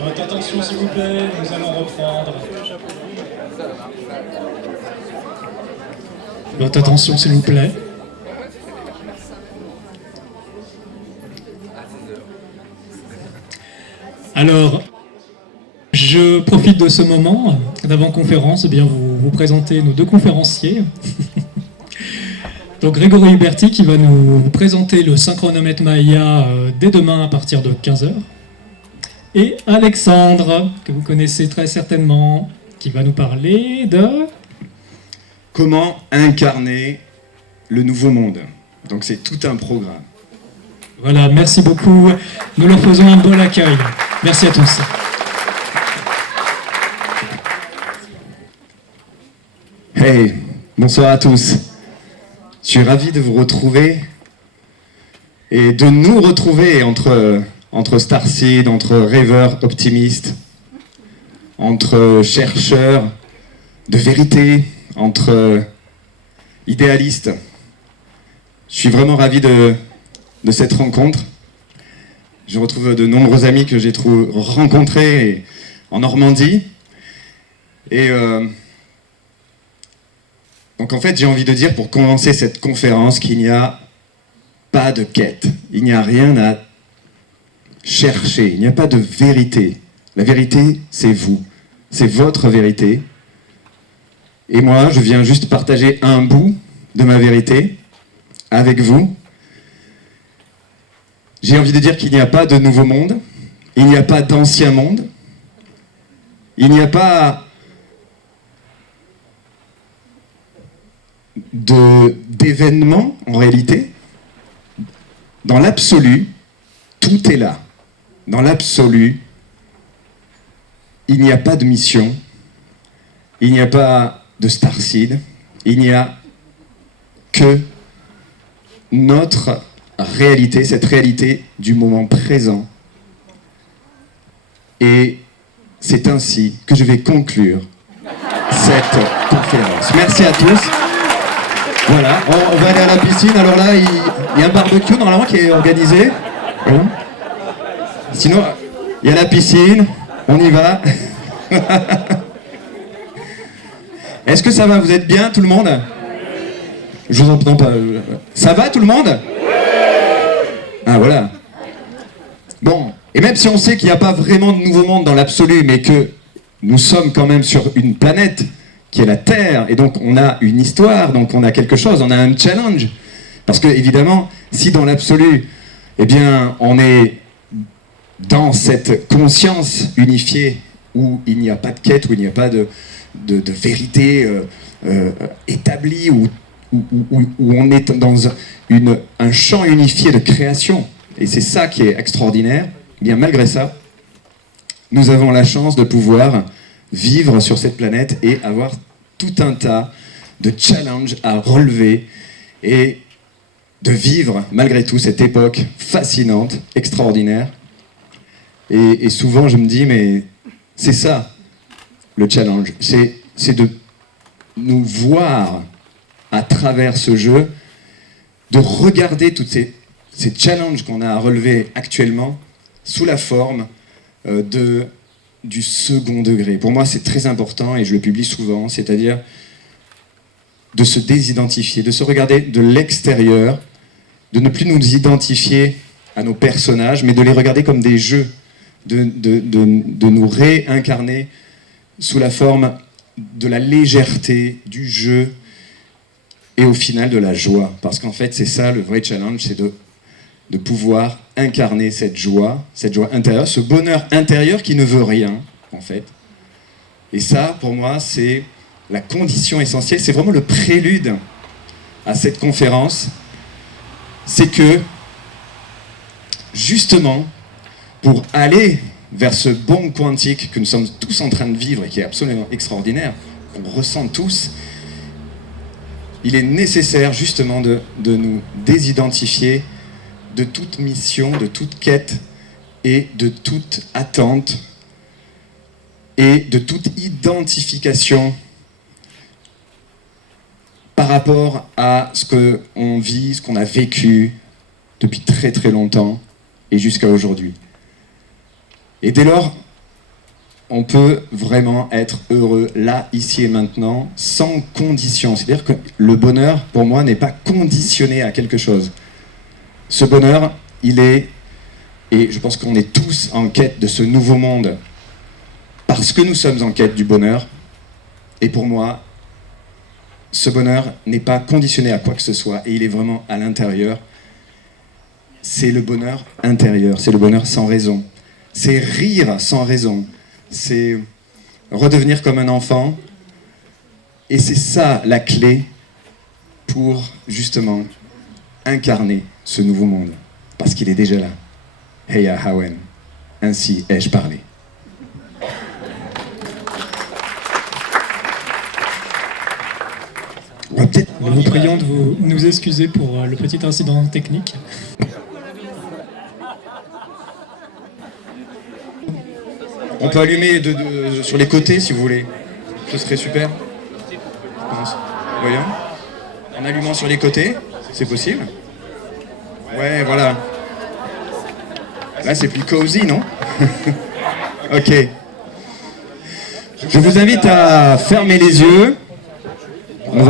Votre attention s'il vous plaît, nous allons reprendre. Votre attention s'il vous plaît. Alors, je profite de ce moment d'avant-conférence, eh bien vous présenter nos deux conférenciers. Donc Grégory Huberti qui va nous présenter le synchronomètre Maya dès demain à partir de 15h. Et Alexandre, que vous connaissez très certainement, qui va nous parler de... Comment incarner le nouveau monde. Donc c'est tout un programme. Voilà, merci beaucoup. Nous leur faisons un bon accueil. Merci à tous. Hey, bonsoir à tous. Je suis ravi de vous retrouver et de nous retrouver entre Starseed, entre rêveurs optimistes, entre chercheurs de vérité, entre idéalistes. Je suis vraiment ravi de cette rencontre. Je retrouve de nombreux amis que j'ai rencontrés en Normandie. Et donc en fait, j'ai envie de dire, pour commencer cette conférence, qu'il n'y a pas de quête. Il n'y a rien à chercher. Il n'y a pas de vérité. La vérité, c'est vous. C'est votre vérité. Et moi, je viens juste partager un bout de ma vérité avec vous. J'ai envie de dire qu'il n'y a pas de nouveau monde. Il n'y a pas d'ancien monde. Il n'y a pas d'événements, en réalité. Dans l'absolu, tout est là. Dans l'absolu, il n'y a pas de mission. Il n'y a pas de Starseed. Il n'y a que notre réalité, cette réalité du moment présent. Et c'est ainsi que je vais conclure cette conférence. Merci à tous. Voilà, on va aller à la piscine. Alors là, il y a un barbecue normalement qui est organisé. Bon. Sinon, il y a la piscine. On y va. Est-ce que ça va? Vous êtes bien, tout le monde? Je vous entends pas. Ça va, tout le monde? Ah, voilà. Bon, et même si on sait qu'il n'y a pas vraiment de nouveau monde dans l'absolu, mais que nous sommes quand même sur une planète qui est la Terre, et donc on a une histoire, donc on a quelque chose, on a un challenge. Parce que, évidemment, si dans l'absolu, eh bien, on est dans cette conscience unifiée où il n'y a pas de quête, où il n'y a pas de vérité établie, où on est dans un champ unifié de création, et c'est ça qui est extraordinaire, eh bien malgré ça, nous avons la chance de pouvoir vivre sur cette planète et avoir tout un tas de challenges à relever et de vivre malgré tout cette époque fascinante, extraordinaire. Et souvent je me dis, mais c'est ça le challenge, c'est de nous voir à travers ce jeu, de regarder toutes ces challenges qu'on a à relever actuellement sous la forme du second degré. Pour moi, c'est très important et je le publie souvent, c'est-à-dire de se désidentifier, de se regarder de l'extérieur, de ne plus nous identifier à nos personnages, mais de les regarder comme des jeux, de nous réincarner sous la forme de la légèreté, du jeu, et au final de la joie. Parce qu'en fait, c'est ça le vrai challenge, c'est de pouvoir incarner cette joie intérieure, ce bonheur intérieur qui ne veut rien, en fait. Et ça, pour moi, c'est la condition essentielle, c'est vraiment le prélude à cette conférence. C'est que, justement, pour aller vers ce bond quantique que nous sommes tous en train de vivre et qui est absolument extraordinaire, qu'on ressent tous, il est nécessaire justement de nous désidentifier de toute mission, de toute quête et de toute attente et de toute identification par par rapport à ce qu'on vit, ce qu'on a vécu depuis très très longtemps et jusqu'à aujourd'hui. Et dès lors, on peut vraiment être heureux là, ici et maintenant, sans condition. C'est-à-dire que le bonheur, pour moi, n'est pas conditionné à quelque chose. Ce bonheur, il est, et je pense qu'on est tous en quête de ce nouveau monde, parce que nous sommes en quête du bonheur. Et pour moi, ce bonheur n'est pas conditionné à quoi que ce soit, et il est vraiment à l'intérieur. C'est le bonheur intérieur, c'est le bonheur sans raison. C'est rire sans raison. C'est redevenir comme un enfant. Et c'est ça la clé pour justement incarner ce nouveau monde. Parce qu'il est déjà là. Heya Hawen. Ainsi ai-je parlé. Nous vous prions de nous excuser pour le petit incident technique. On peut allumer sur les côtés si vous voulez. Ce serait super. Voyons. En allumant sur les côtés, c'est possible. Ouais, voilà. Là, c'est plus cozy, non? Ok. Je vous invite à fermer les yeux. On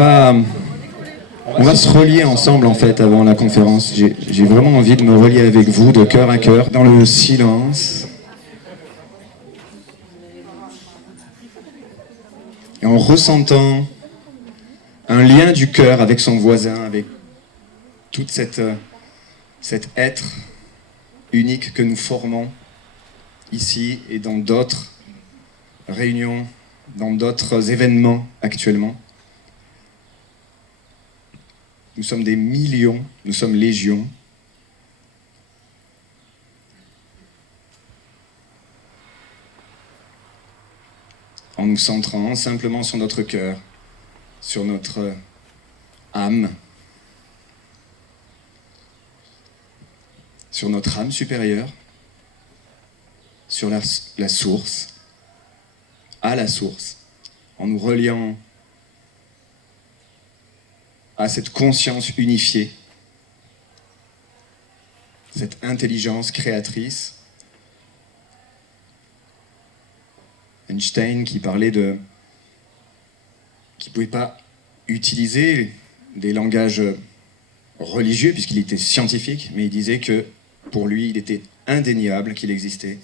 va se relier ensemble, en fait, avant la conférence. J'ai vraiment envie de me relier avec vous, de cœur à cœur, dans le silence. Et en ressentant un lien du cœur avec son voisin, avec toute cet être unique que nous formons ici et dans d'autres réunions, dans d'autres événements actuellement. Nous sommes des millions, nous sommes légions. En nous centrant simplement sur notre cœur, sur notre âme, sur notre âme supérieure, sur la source, à la source, en nous reliant à cette conscience unifiée, cette intelligence créatrice. Einstein qui parlait qui ne pouvait pas utiliser des langages religieux puisqu'il était scientifique, mais il disait que pour lui, il était indéniable qu'il existait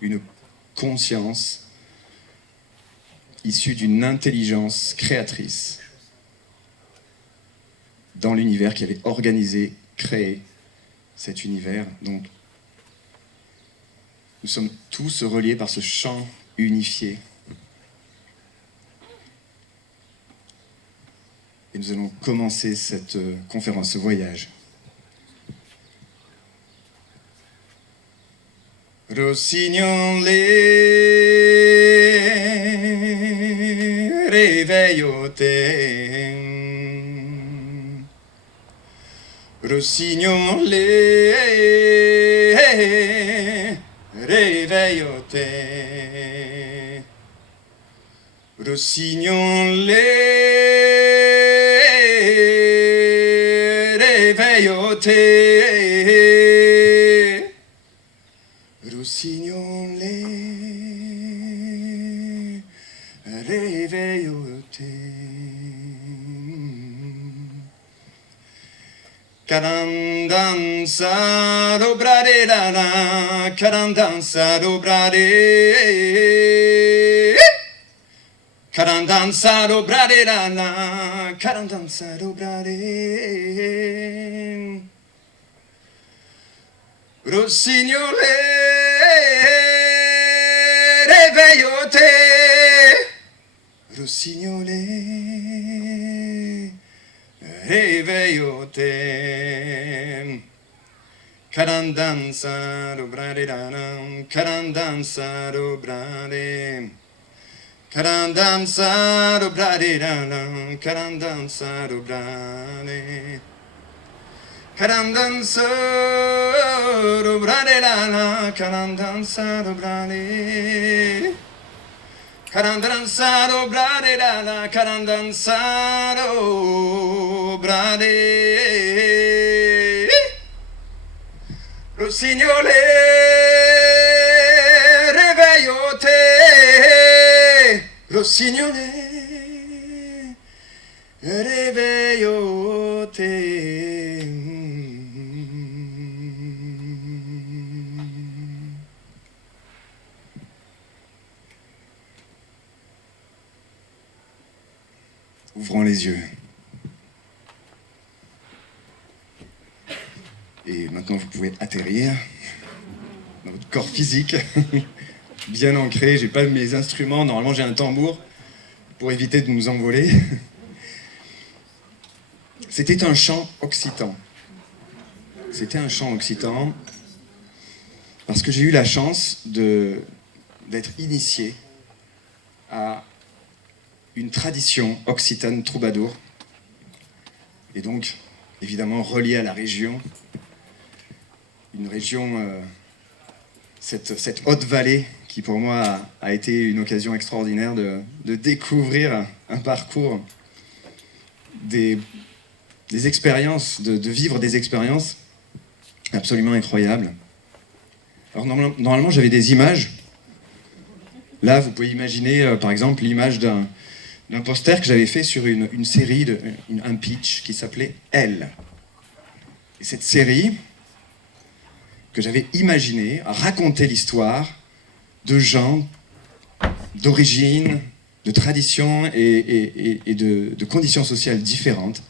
une conscience issue d'une intelligence créatrice dans l'univers qui avait organisé, créé cet univers. Donc, nous sommes tous reliés par ce champ unifié. Et nous allons commencer cette conférence, ce voyage. Rossignol, réveille-te. Rossignol, réveille-te. Rossignol, réveille-te. Rossignol, réveille-te. Carandanza robrare la la, carandanza robrare. Carandanza robrare la la, carandanza robrare. Rossignol, réveille-te. Rossignol, réveille-te. Carandanza robrare la la, carandanza robrare. Carandanza robrare la la, carandanza robrare. Carandanza robrare la la, carandanza robrare. Carandanzaro, brade, la, carandanzaro, brade. Rossignole, réveillote, Rossignole, réveillote. Ouvrons les yeux. Et maintenant, vous pouvez atterrir dans votre corps physique, bien ancré. J'ai pas mes instruments. Normalement, j'ai un tambour pour éviter de nous envoler. C'était un chant occitan. C'était un chant occitan parce que j'ai eu la chance d'être initié à une tradition occitane troubadour, et donc évidemment reliée à la région, une région, cette haute vallée qui pour moi a été une occasion extraordinaire de découvrir un parcours, des expériences, de vivre des expériences absolument incroyables. Alors normalement j'avais des images. Là vous pouvez imaginer par exemple l'image d'un poster que j'avais fait sur une série, un pitch qui s'appelait Elle. Et cette série que j'avais imaginée racontait l'histoire de gens d'origine, de traditions et de conditions sociales différentes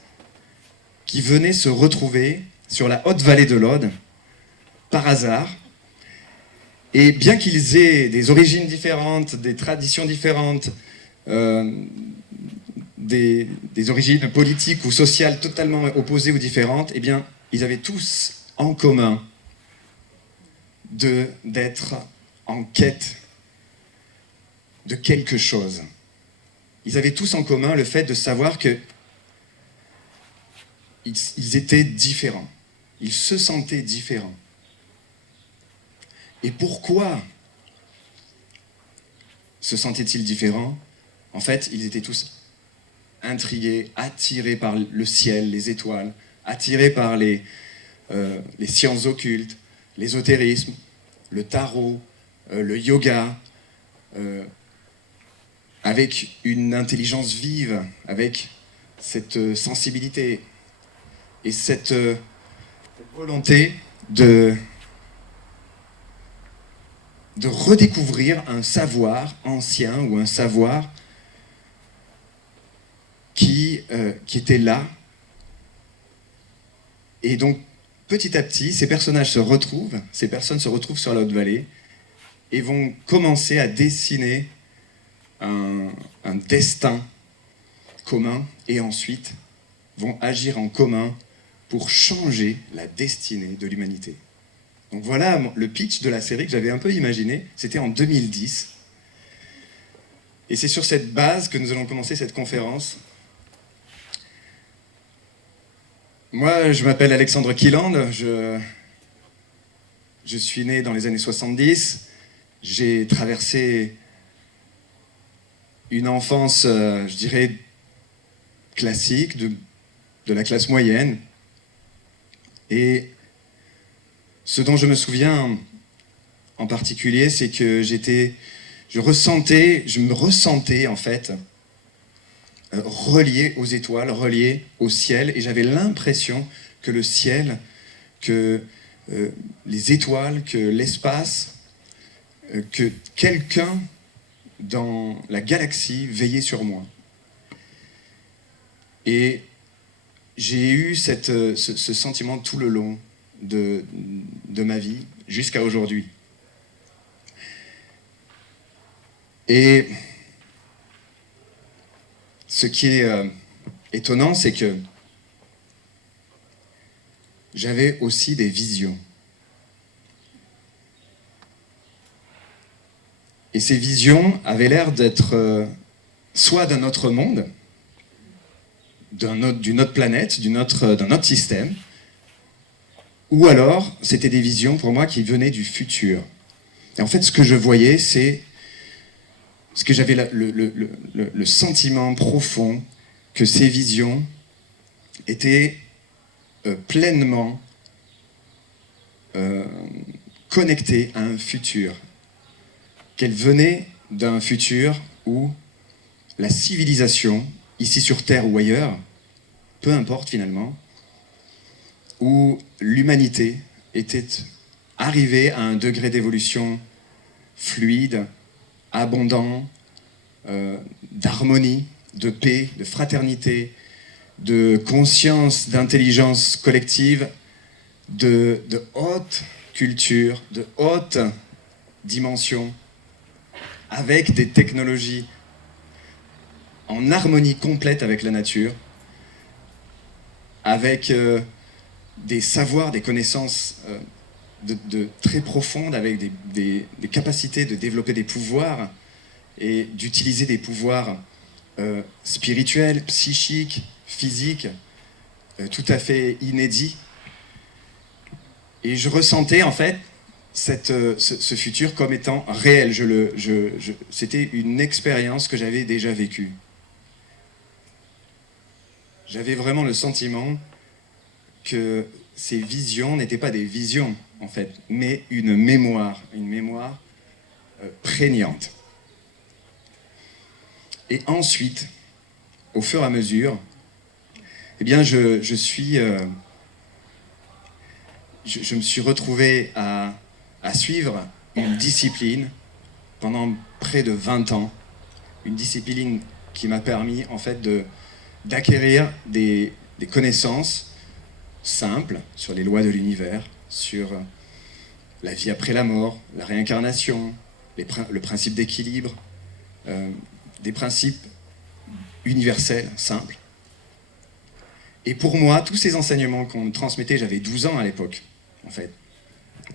qui venaient se retrouver sur la haute vallée de l'Aude par hasard. Et bien qu'ils aient des origines différentes, des traditions différentes, des origines politiques ou sociales totalement opposées ou différentes, eh bien, ils avaient tous en commun d'être en quête de quelque chose. Ils avaient tous en commun le fait de savoir que ils étaient différents. Ils se sentaient différents. Et pourquoi se sentaient-ils différents ? En fait, ils étaient tous intrigués, attirés par le ciel, les étoiles, attirés par les sciences occultes, l'ésotérisme, le tarot, le yoga, avec une intelligence vive, avec cette sensibilité et cette volonté de redécouvrir un savoir ancien ou un savoir qui était là. Et donc, petit à petit, ces personnes se retrouvent sur la Haute-Vallée et vont commencer à dessiner un destin commun et ensuite vont agir en commun pour changer la destinée de l'humanité. Donc voilà le pitch de la série que j'avais un peu imaginé. C'était en 2010. Et c'est sur cette base que nous allons commencer cette conférence. Moi, je m'appelle Alexandre Quilande. Je suis né dans les années 70. J'ai traversé une enfance, je dirais, classique, de la classe moyenne. Et ce dont je me souviens en particulier, c'est que je me ressentais en fait relié aux étoiles, relié au ciel, et j'avais l'impression que le ciel, que les étoiles, que l'espace, que quelqu'un dans la galaxie veillait sur moi. Et j'ai eu ce sentiment tout le long de ma vie jusqu'à aujourd'hui. Et ce qui est étonnant, c'est que j'avais aussi des visions. Et ces visions avaient l'air d'être soit d'un autre monde, d'une autre planète, d'un autre système, ou alors c'était des visions pour moi qui venaient du futur. Et en fait, ce que je voyais, c'est Parce que j'avais le sentiment profond que ces visions étaient pleinement connectées à un futur. Qu'elles venaient d'un futur où la civilisation, ici sur Terre ou ailleurs, peu importe finalement, où l'humanité était arrivée à un degré d'évolution fluide, abondant, d'harmonie, de paix, de fraternité, de conscience, d'intelligence collective, de haute culture, de haute dimension, avec des technologies en harmonie complète avec la nature, avec des savoirs, des connaissances très profondes, avec des capacités de développer des pouvoirs et d'utiliser des pouvoirs spirituels, psychiques, physiques, tout à fait inédits. Et je ressentais en fait ce futur comme étant réel. C'était une expérience que j'avais déjà vécue. J'avais vraiment le sentiment que ces visions n'étaient pas des visions, en fait, mais une mémoire prégnante. Et ensuite, au fur et à mesure, eh bien, je me suis retrouvé à suivre une discipline pendant près de 20 ans, une discipline qui m'a permis, en fait, d'acquérir des connaissances simples sur les lois de l'univers, sur la vie après la mort, la réincarnation, le principe d'équilibre, des principes universels, simples. Et pour moi, tous ces enseignements qu'on me transmettait, j'avais 12 ans à l'époque, en fait,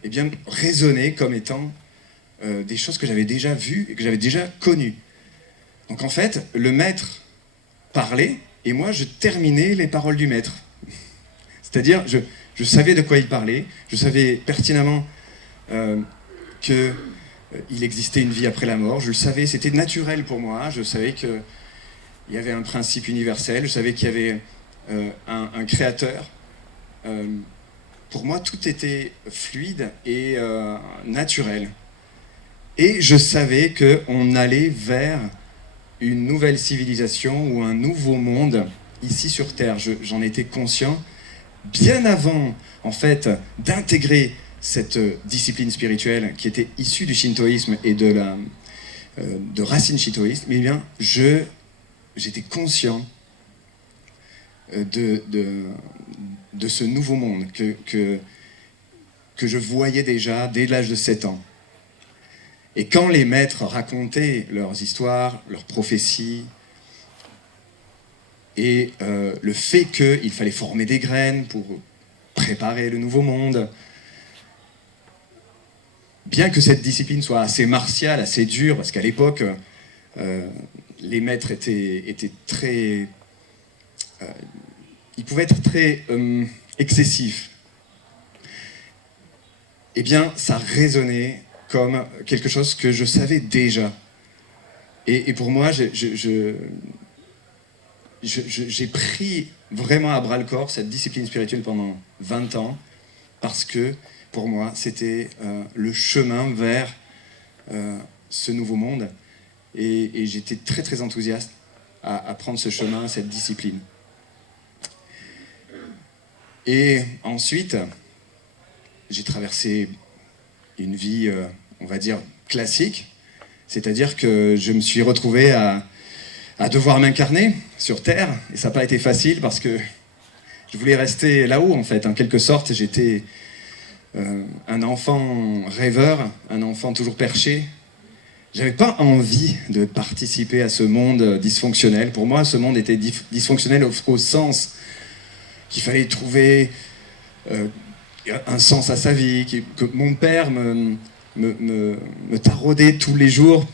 eh bien, résonnaient comme étant des choses que j'avais déjà vues et que j'avais déjà connues. Donc en fait, le maître parlait, et moi, je terminais les paroles du maître. C'est-à-dire, je savais de quoi il parlait, je savais pertinemment qu'il existait une vie après la mort, je le savais, c'était naturel pour moi, je savais qu'il y avait un principe universel, je savais qu'il y avait un créateur. Pour moi, tout était fluide et naturel. Et je savais qu'on allait vers une nouvelle civilisation ou un nouveau monde ici sur Terre. J'en étais conscient bien avant, en fait, d'intégrer cette discipline spirituelle qui était issue du shintoïsme et de racines shintoïstes. Mais bien, j'étais conscient de ce nouveau monde que je voyais déjà dès l'âge de 7 ans. Et quand les maîtres racontaient leurs histoires, leurs prophéties, et le fait qu'il fallait former des graines pour préparer le nouveau monde, bien que cette discipline soit assez martiale, assez dure, parce qu'à l'époque, les maîtres étaient très... ils pouvaient être très excessifs. Eh bien, ça résonnait comme quelque chose que je savais déjà. Et pour moi, j'ai pris vraiment à bras-le-corps cette discipline spirituelle pendant 20 ans, parce que, pour moi, c'était le chemin vers ce nouveau monde. Et j'étais très, très enthousiaste à prendre ce chemin, cette discipline. Et ensuite, j'ai traversé une vie, on va dire, classique. C'est-à-dire que je me suis retrouvé à devoir m'incarner sur Terre. Et ça n'a pas été facile parce que je voulais rester là-haut, en fait. En quelque sorte, j'étais un enfant rêveur, un enfant toujours perché. J'avais pas envie de participer à ce monde dysfonctionnel. Pour moi, ce monde était dysfonctionnel au sens qu'il fallait trouver un sens à sa vie, que mon père me taraudait tous les jours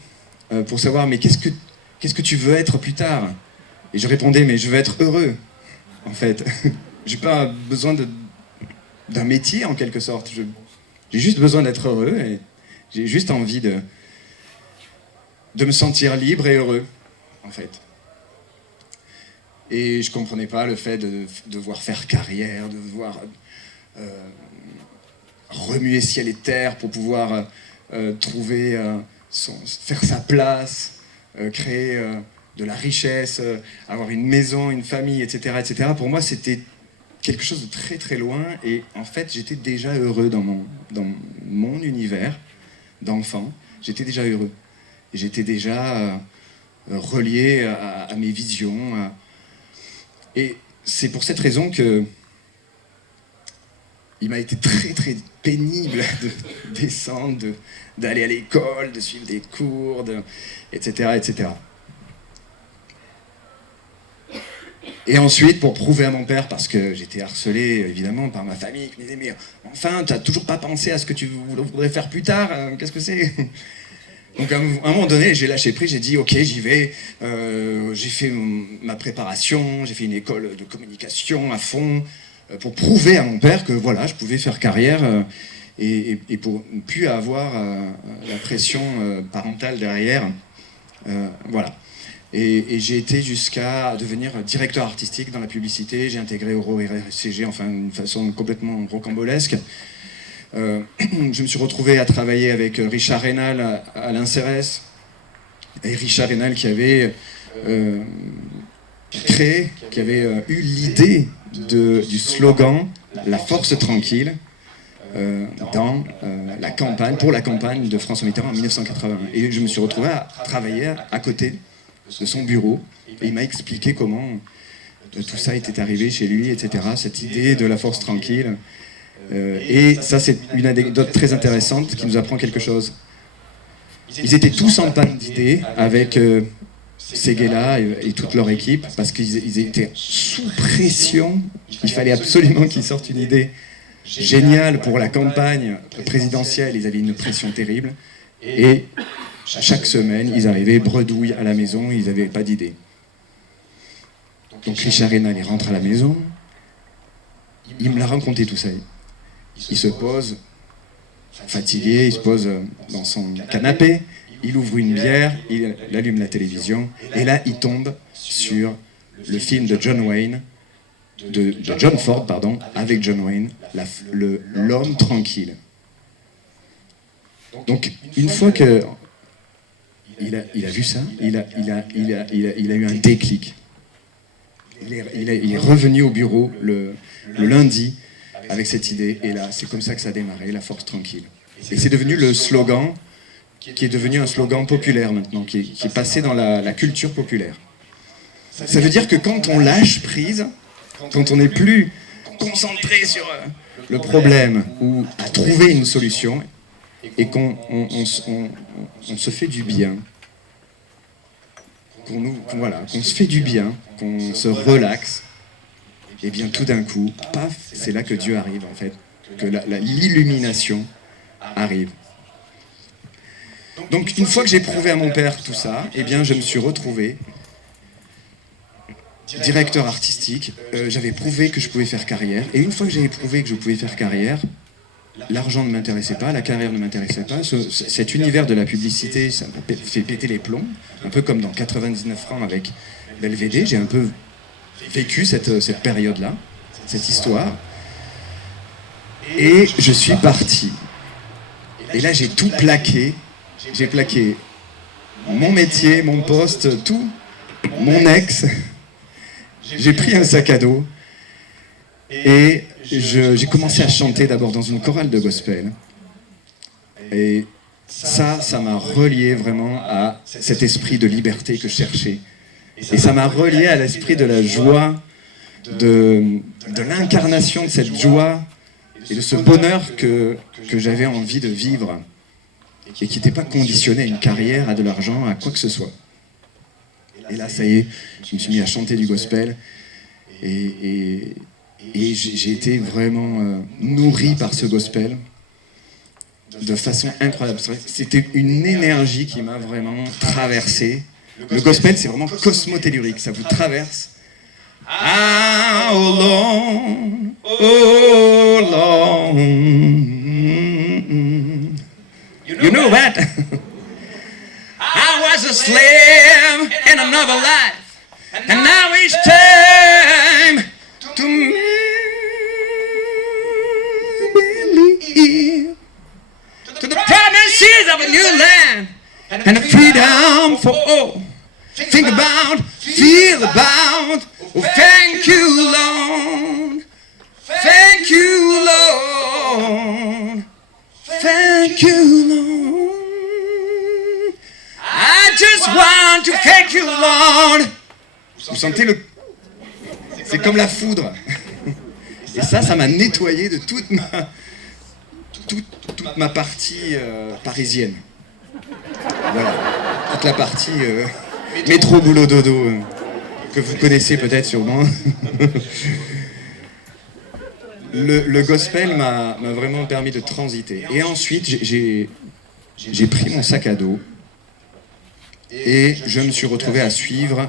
pour savoir mais qu'est-ce que tu veux être plus tard? Et je répondais mais je veux être heureux, en fait. J'ai pas besoin d'un métier en quelque sorte. J'ai juste besoin d'être heureux et j'ai juste envie de me sentir libre et heureux, en fait. Et je ne comprenais pas le fait de devoir faire carrière, de devoir remuer ciel et terre pour pouvoir trouver, faire sa place, créer de la richesse, avoir une maison, une famille, etc., etc. Pour moi, c'était quelque chose de très très loin. Et en fait, j'étais déjà heureux dans mon univers d'enfant. J'étais déjà heureux. J'étais déjà relié à mes visions. Et c'est pour cette raison que il m'a été très très pénible de descendre, d'aller à l'école, de suivre des cours, etc., etc. Et ensuite, pour prouver à mon père, parce que j'étais harcelé évidemment par ma famille, qui me disait mais enfin, t'as toujours pas pensé à ce que tu voudrais faire plus tard, qu'est-ce que c'est? Donc à un moment donné, j'ai lâché prise, j'ai dit ok, j'y vais, j'ai fait ma préparation, j'ai fait une école de communication à fond, pour prouver à mon père que voilà, je pouvais faire carrière et pour ne plus avoir la pression parentale derrière. Voilà. Et j'ai été jusqu'à devenir directeur artistique dans la publicité, j'ai intégré Euro RCG, enfin d'une façon complètement rocambolesque. Je me suis retrouvé à travailler avec Richard Rénal à l'Inserès, et Richard Rénal qui avait créé, qui avait eu l'idée du slogan « La force tranquille » dans la campagne, pour la campagne de François Mitterrand en 1981. Et je me suis retrouvé à travailler à côté de son bureau, et il m'a expliqué comment tout ça était arrivé chez lui, etc., cette idée de la force tranquille. Et ça, c'est une anecdote très intéressante qui nous apprend quelque chose. Ils étaient tous en panne d'idées avec Séguéla et toute leur équipe, parce qu'ils étaient sous pression. Il fallait absolument qu'ils sortent une idée géniale pour la campagne présidentielle. Ils avaient une pression terrible. Et chaque semaine, ils arrivaient bredouilles à la maison, ils n'avaient pas d'idée. Donc Richard Rénal, il rentre à la maison, il me l'a raconté tout ça. Il se pose, fatigué, il se pose dans son canapé, il ouvre une bière, il allume la télévision, et là, il tombe sur le film de John Wayne, de John Ford, pardon, avec John Wayne, L'homme tranquille. Donc, une fois que il a vu ça, il a eu un déclic. Il est revenu au bureau le lundi avec cette idée, et là, c'est comme ça que ça a démarré, la force tranquille. Et c'est devenu le slogan, qui est devenu un slogan populaire maintenant, qui est passé dans la culture populaire. Ça veut dire que quand on lâche prise, quand on n'est plus concentré sur le problème ou à trouver une solution, et qu'on se fait du bien, qu'on se fait du bien, qu'on se relaxe, et bien tout d'un coup, paf, c'est là que Dieu arrive en fait, que l'illumination arrive. Donc une fois que j'ai prouvé à mon père tout ça, eh bien je me suis retrouvé directeur artistique. J'avais prouvé que je pouvais faire carrière, et une fois que j'avais prouvé que je pouvais faire carrière, l'argent ne m'intéressait pas, la carrière ne m'intéressait pas. Cet univers de la publicité, ça m'a fait péter les plombs, un peu comme dans 99 francs avec Belvédé. J'ai un peu vécu cette période-là, cette histoire. Et je suis parti. Et là, j'ai tout plaqué. J'ai plaqué mon métier, mon poste, tout, mon ex. J'ai pris un sac à dos. Et j'ai commencé à chanter d'abord dans une chorale de gospel. Et ça m'a relié vraiment à cet esprit de liberté que je cherchais. Et ça m'a relié à l'esprit de la joie, de l'incarnation de cette joie et de ce bonheur que j'avais envie de vivre et qui n'était pas conditionné à une carrière, à de l'argent, à quoi que ce soit. Et là, ça y est, je me suis mis à chanter du gospel et j'ai été vraiment nourri par ce gospel de façon incroyable. C'était une énergie qui m'a vraiment traversé. Le gospel, c'est vraiment cosmotellurique, ça vous traverse. How long, oh long, you know that? I was just live in another life, and now it's time to believe to the promises of a new land and a freedom for all. Think about, feel about. Oh, thank you, Lord. Thank you, Lord. Thank you, Lord. I just want to thank you, Lord. Vous sentez le... C'est comme la foudre. Et ça m'a nettoyé de toute ma partie parisienne. Voilà. Toute la partie métro, boulot, dodo, que vous connaissez peut-être sûrement. Le gospel m'a vraiment permis de transiter. Et ensuite, j'ai pris mon sac à dos et je me suis retrouvé à suivre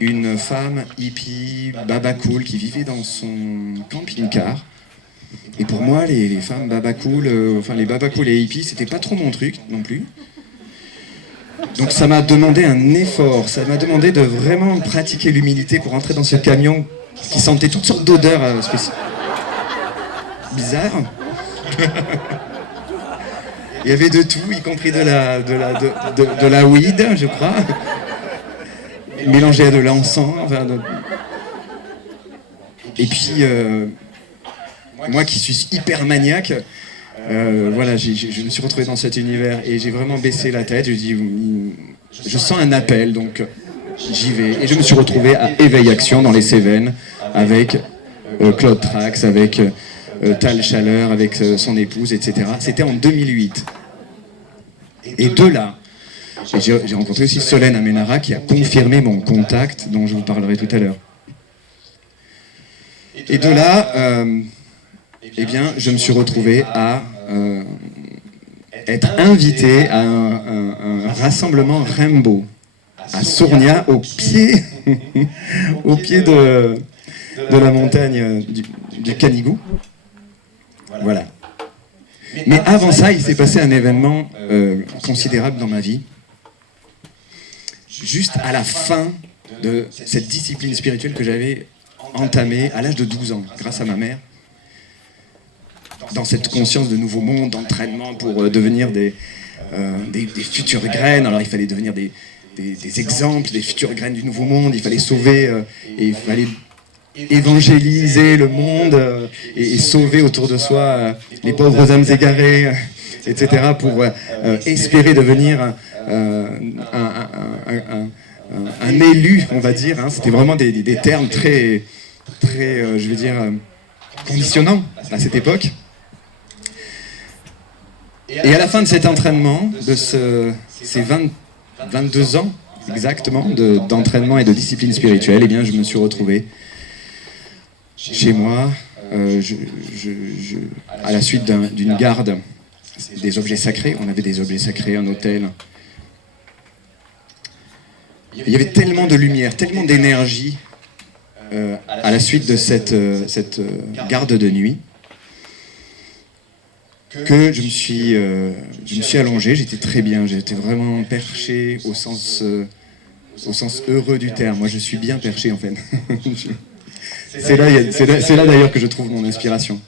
une femme hippie, baba cool, qui vivait dans son camping-car. Et pour moi, les femmes baba cool, enfin les baba cool et hippies, c'était pas trop mon truc non plus. Donc ça m'a demandé un effort, ça m'a demandé de vraiment pratiquer l'humilité pour entrer dans ce camion qui sentait toutes sortes d'odeurs bizarres. Il y avait de tout, y compris de la weed, je crois, mélangé à de l'encens. Et puis, moi qui suis hyper maniaque, voilà, je me suis retrouvé dans cet univers et j'ai vraiment baissé la tête. Je sens un appel, donc j'y vais. Et je me suis retrouvé à Éveil Action dans les Cévennes avec Claude Trax, avec Tal Chaleur, avec son épouse, etc. C'était en 2008. Et de là, j'ai rencontré aussi Solène Amenara qui a confirmé mon contact dont je vous parlerai tout à l'heure. Et de là, eh bien, je me suis retrouvé à être invité à un rassemblement Rainbow à Sournia, au pied, au pied de la montagne du Canigou. Voilà. Mais avant ça, il s'est passé un événement considérable dans ma vie. Juste à la fin de cette discipline spirituelle que j'avais entamée à l'âge de 12 ans, grâce à ma mère, dans cette conscience de nouveau monde, d'entraînement pour devenir des futures graines. Alors il fallait devenir des exemples, des futures graines du nouveau monde, il fallait sauver, et il fallait évangéliser le monde et sauver autour de soi les pauvres âmes égarées, etc., pour espérer devenir un élu, on va dire. Hein. C'était vraiment des termes très, je veux dire, conditionnants à cette époque. Et à la fin de cet entraînement, de ces 22 ans exactement d'entraînement et de discipline spirituelle, eh bien, je me suis retrouvé chez moi, à la suite d'une garde des objets sacrés. On avait des objets sacrés, un hôtel. Il y avait tellement de lumière, tellement d'énergie à la suite de cette garde de nuit que je me suis allongé. J'étais très bien, j'étais vraiment perché au sens heureux du terme. Moi, je suis bien perché, en fait. C'est là d'ailleurs que je trouve mon inspiration.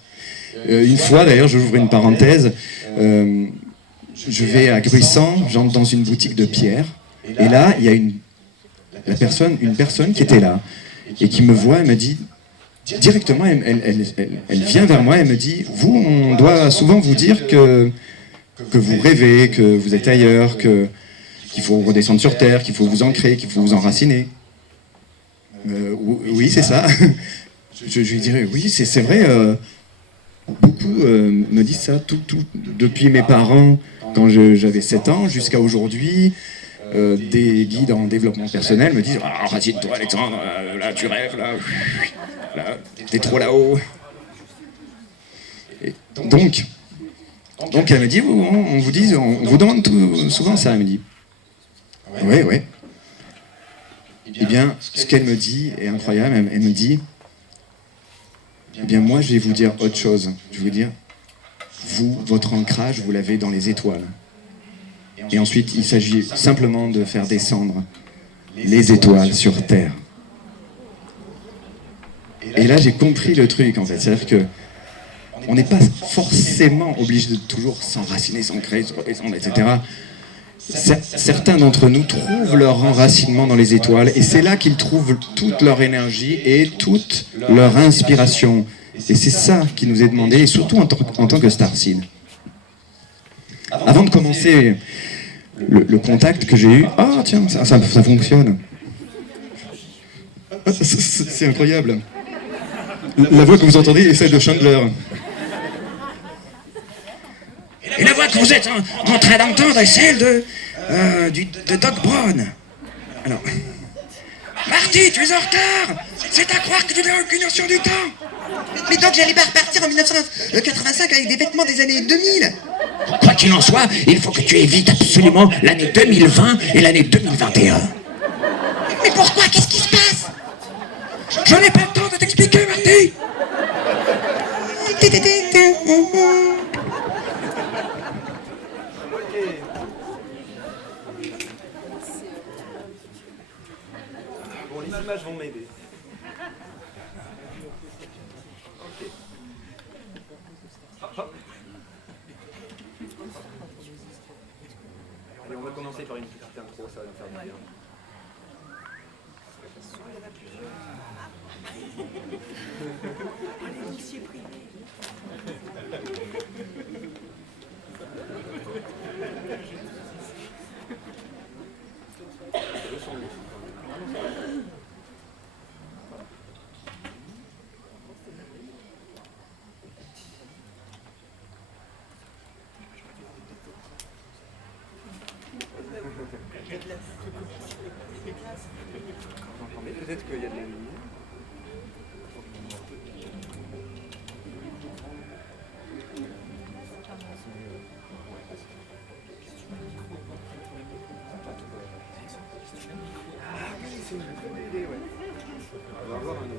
Une fois, d'ailleurs, j'ouvre une parenthèse, je vais à Gruissant, j'entre dans une boutique de pierre, et là, il y a une personne qui était là, et qui me voit, elle me dit, directement, elle vient vers moi, elle me dit, vous, on doit souvent vous dire que vous rêvez, que vous êtes ailleurs, qu'il faut redescendre sur Terre, qu'il faut vous ancrer, qu'il faut vous enraciner. Oui, c'est ça. Je lui dirais, oui, c'est vrai, beaucoup me disent ça, depuis mes parents, quand j'avais 7 ans, jusqu'à aujourd'hui. Des guides en développement personnel me disent, ah, racine-toi Alexandre, là tu rêves, là t'es trop là-haut. Donc elle me dit, on vous demande souvent ça, elle me dit. Ouais. Eh bien, ce qu'elle me dit est incroyable, elle me dit, eh bien moi je vais vous dire autre chose, je vais vous dire, vous, votre ancrage, vous l'avez dans les étoiles. Et ensuite, il s'agit simplement de faire descendre les étoiles sur Terre. Et là, j'ai compris le truc, en fait. C'est-à-dire que on n'est pas forcément obligé de toujours s'enraciner, s'ancrer, se redescendre, etc. Certains d'entre nous trouvent leur enracinement dans les étoiles, et c'est là qu'ils trouvent toute leur énergie et toute leur inspiration. Et c'est ça qui nous est demandé, et surtout en tant que Starseed. Avant de commencer le contact que j'ai eu, ah tiens, ça fonctionne. Ah, c'est incroyable. La voix que vous entendez est celle de Chandler. Et la voix que vous êtes en train d'entendre est celle de Doc Brown. Alors, Marty, tu es en retard. C'est à croire que tu n'as aucune notion du temps. Mais donc j'allais pas repartir en 1985 avec des vêtements des années 2000. Quoi qu'il en soit, il faut que tu évites absolument l'année 2020 et l'année 2021. Mais pourquoi? Qu'est-ce qui se passe? Je n'ai pas le temps de t'expliquer, Marty. Bon, les images vont m'aider. Allez, on va commencer par une petite intro, ça va nous faire du bien. Mais peut-être qu'il y a de la lumière. Ah oui, c'est une bonne idée, ouais. On va avoir un œil.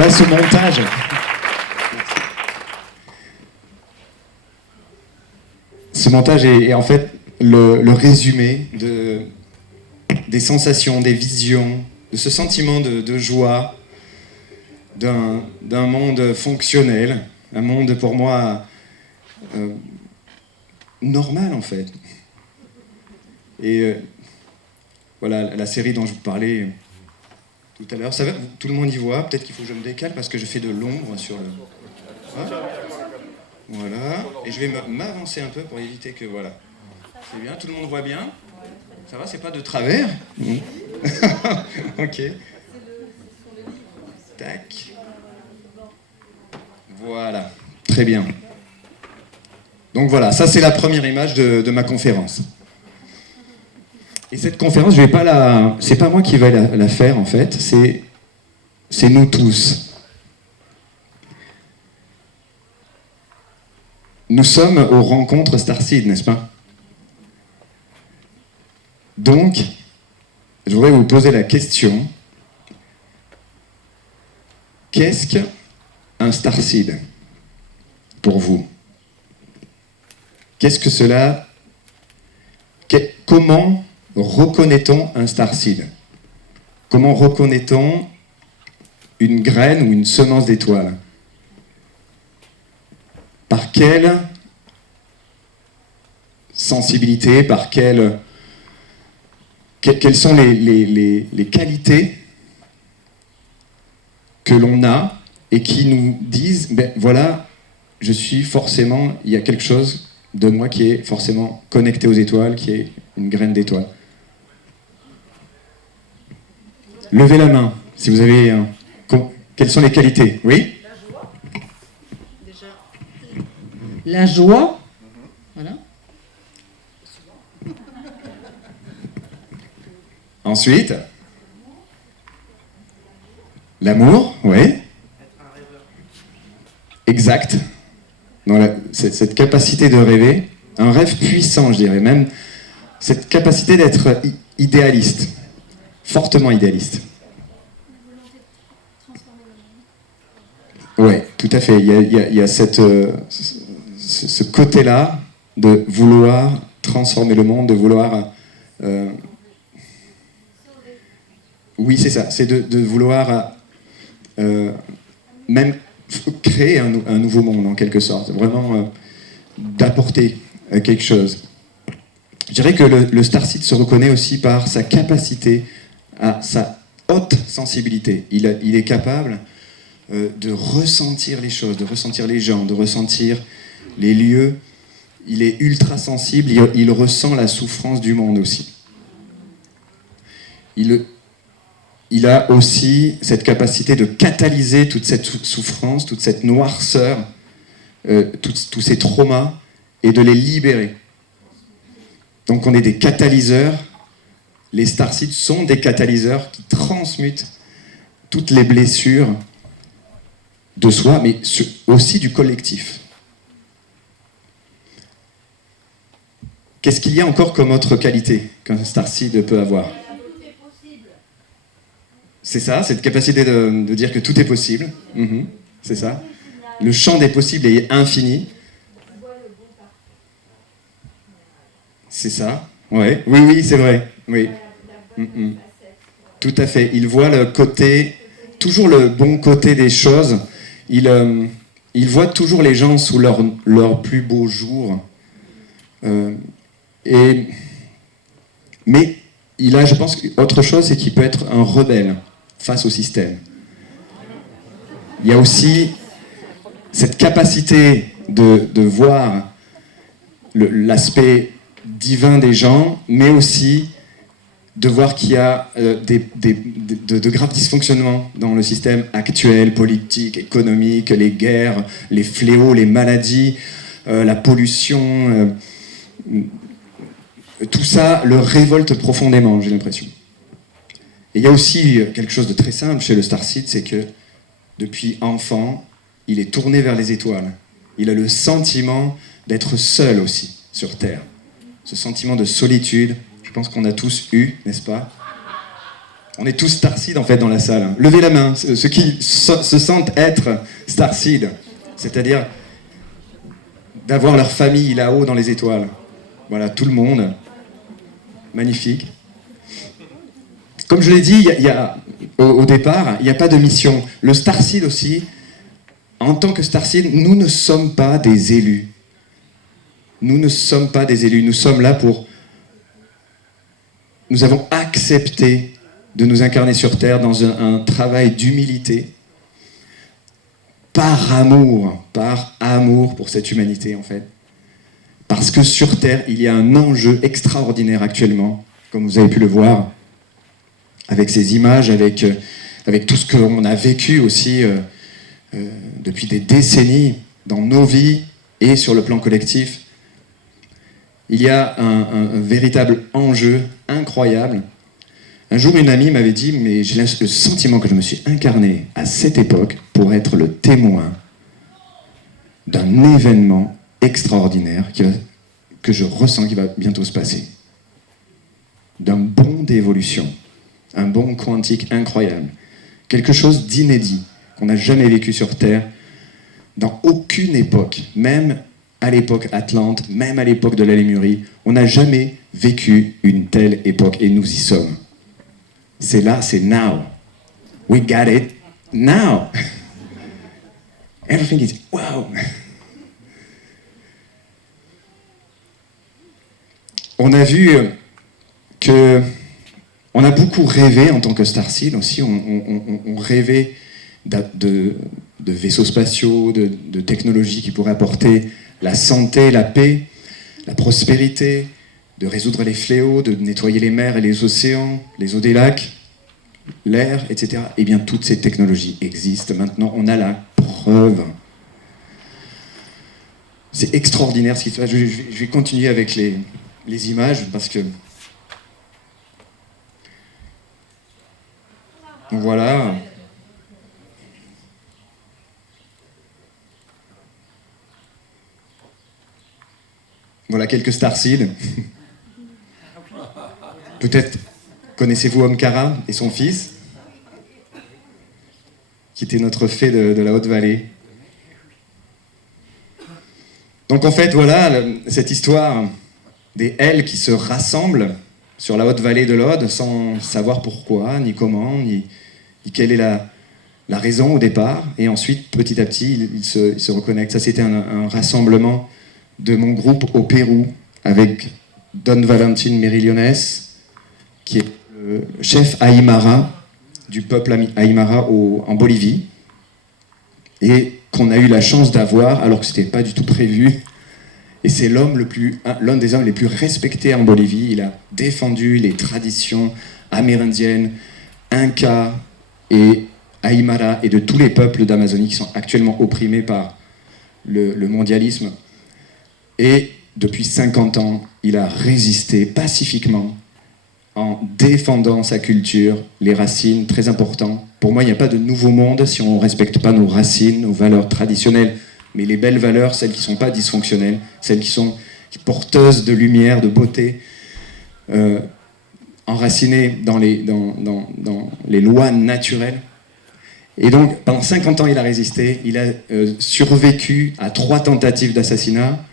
Voilà ce montage. Ce montage est en fait le résumé des sensations, des visions, de ce sentiment de joie d'un monde fonctionnel, un monde pour moi normal en fait. Et voilà la série dont je vous parlais tout à l'heure. Ça va, tout le monde y voit. Peut-être qu'il faut que je me décale parce que je fais de l'ombre sur le... Hein, voilà. Et je vais m'avancer un peu pour éviter que... Voilà. C'est bien, tout le monde voit bien. Ça va, c'est pas de travers. Ok. Tac. Voilà. Très bien. Donc voilà, ça c'est la première image de ma conférence. Et cette conférence, je vais pas c'est pas moi qui vais la faire en fait, c'est nous tous. Nous sommes aux rencontres Starseed, n'est-ce pas? Donc, je voudrais vous poser la question, qu'est-ce qu'un Starseed pour vous? Qu'est-ce que cela... Comment reconnaît-on un Starseed? Comment reconnaît-on une graine ou une semence d'étoile? Par quelle sensibilité, par quelles sont les qualités que l'on a et qui nous disent, ben voilà, je suis forcément, il y a quelque chose de moi qui est forcément connecté aux étoiles, qui est une graine d'étoile. Levez la main, si vous avez... quelles sont les qualités? Oui? La joie, voilà. Ensuite, l'amour, oui. Exact. Cette capacité de rêver, un rêve puissant, je dirais même, cette capacité d'être idéaliste, fortement idéaliste. Oui, tout à fait. Il y a ce côté-là de vouloir transformer le monde, de vouloir... oui, c'est ça. C'est de vouloir même créer un nouveau monde, en quelque sorte. Vraiment d'apporter quelque chose. Je dirais que le Starseed se reconnaît aussi par sa capacité à sa haute sensibilité. Il est capable de ressentir les choses, de ressentir les gens, de ressentir les lieux. Il est ultra sensible, il ressent la souffrance du monde aussi. Il a aussi cette capacité de catalyser toute cette souffrance, toute cette noirceur, tous ces traumas, et de les libérer. Donc on est des catalyseurs. Les Starseeds sont des catalyseurs qui transmutent toutes les blessures de soi, mais aussi du collectif. Qu'est-ce qu'il y a encore comme autre qualité qu'un Starseed peut avoir? C'est ça, cette capacité de dire que tout est possible. C'est ça. Le champ des possibles est infini. C'est ça. Ouais. Oui, c'est vrai. Oui. Tout à fait. Il voit le côté, toujours le bon côté des choses. Il voit toujours les gens sous leur plus beau jour. Mais il a, je pense, autre chose, c'est qu'il peut être un rebelle face au système. Il y a aussi cette capacité de voir l'aspect divin des gens, mais aussi de voir qu'il y a de graves dysfonctionnements dans le système actuel, politique, économique, les guerres, les fléaux, les maladies, la pollution, tout ça le révolte profondément, j'ai l'impression. Et il y a aussi quelque chose de très simple chez le Starseed, c'est que depuis enfant, il est tourné vers les étoiles. Il a le sentiment d'être seul aussi sur Terre. Ce sentiment de solitude, je pense qu'on a tous eu, n'est-ce pas? On est tous Starseed en fait dans la salle. Levez la main, ceux qui se sentent être Starseed, c'est-à-dire d'avoir leur famille là-haut dans les étoiles. Voilà, tout le monde. Magnifique. Comme je l'ai dit au départ, il n'y a pas de mission. Le Starseed aussi, en tant que Starseed, nous ne sommes pas des élus. Nous ne sommes pas des élus. Nous sommes là pour... Nous avons accepté de nous incarner sur Terre dans un travail d'humilité, par amour pour cette humanité en fait. Parce que sur Terre, il y a un enjeu extraordinaire actuellement, comme vous avez pu le voir, avec ces images, avec tout ce qu'on a vécu aussi depuis des décennies dans nos vies et sur le plan collectif. Il y a un véritable enjeu incroyable. Un jour, une amie m'avait dit, mais j'ai le sentiment que je me suis incarné à cette époque pour être le témoin d'un événement extraordinaire que je ressens qui va bientôt se passer. D'un bond d'évolution, un bond quantique incroyable. Quelque chose d'inédit qu'on n'a jamais vécu sur Terre dans aucune époque, même à l'époque Atlante, même à l'époque de la Lémurie, on n'a jamais vécu une telle époque et nous y sommes. C'est là, c'est now. We got it now. Everything is wow. On a vu que on a beaucoup rêvé en tant que Starseed aussi. On rêvait de vaisseaux spatiaux, de technologies qui pourraient apporter la santé, la paix, la prospérité, de résoudre les fléaux, de nettoyer les mers et les océans, les eaux des lacs, l'air, etc. Eh bien, toutes ces technologies existent. Maintenant, on a la preuve. C'est extraordinaire ce qui se passe. Je vais continuer avec les images parce que... Donc voilà. Voilà quelques Starseed. Peut-être connaissez-vous Omkara et son fils, qui était notre fée de la Haute-Vallée. Donc en fait, voilà cette histoire des L qui se rassemblent sur la Haute-Vallée de l'Aude sans savoir pourquoi, ni comment, ni quelle est la raison au départ. Et ensuite, petit à petit, ils se reconnectent. Ça, c'était un rassemblement de mon groupe au Pérou avec Don Valentin Merillones, qui est le chef Aymara du peuple Aymara en Bolivie, et qu'on a eu la chance d'avoir alors que ce n'était pas du tout prévu. Et c'est l'un des hommes les plus respectés en Bolivie. Il a défendu les traditions amérindiennes, Inca et Aymara et de tous les peuples d'Amazonie qui sont actuellement opprimés par le mondialisme. Et depuis 50 ans, il a résisté pacifiquement en défendant sa culture, les racines, très important. Pour moi, il n'y a pas de nouveau monde si on ne respecte pas nos racines, nos valeurs traditionnelles, mais les belles valeurs, celles qui ne sont pas dysfonctionnelles, celles qui sont porteuses de lumière, de beauté, enracinées dans les lois naturelles. Et donc, pendant 50 ans, il a résisté, il a survécu à 3 tentatives d'assassinat.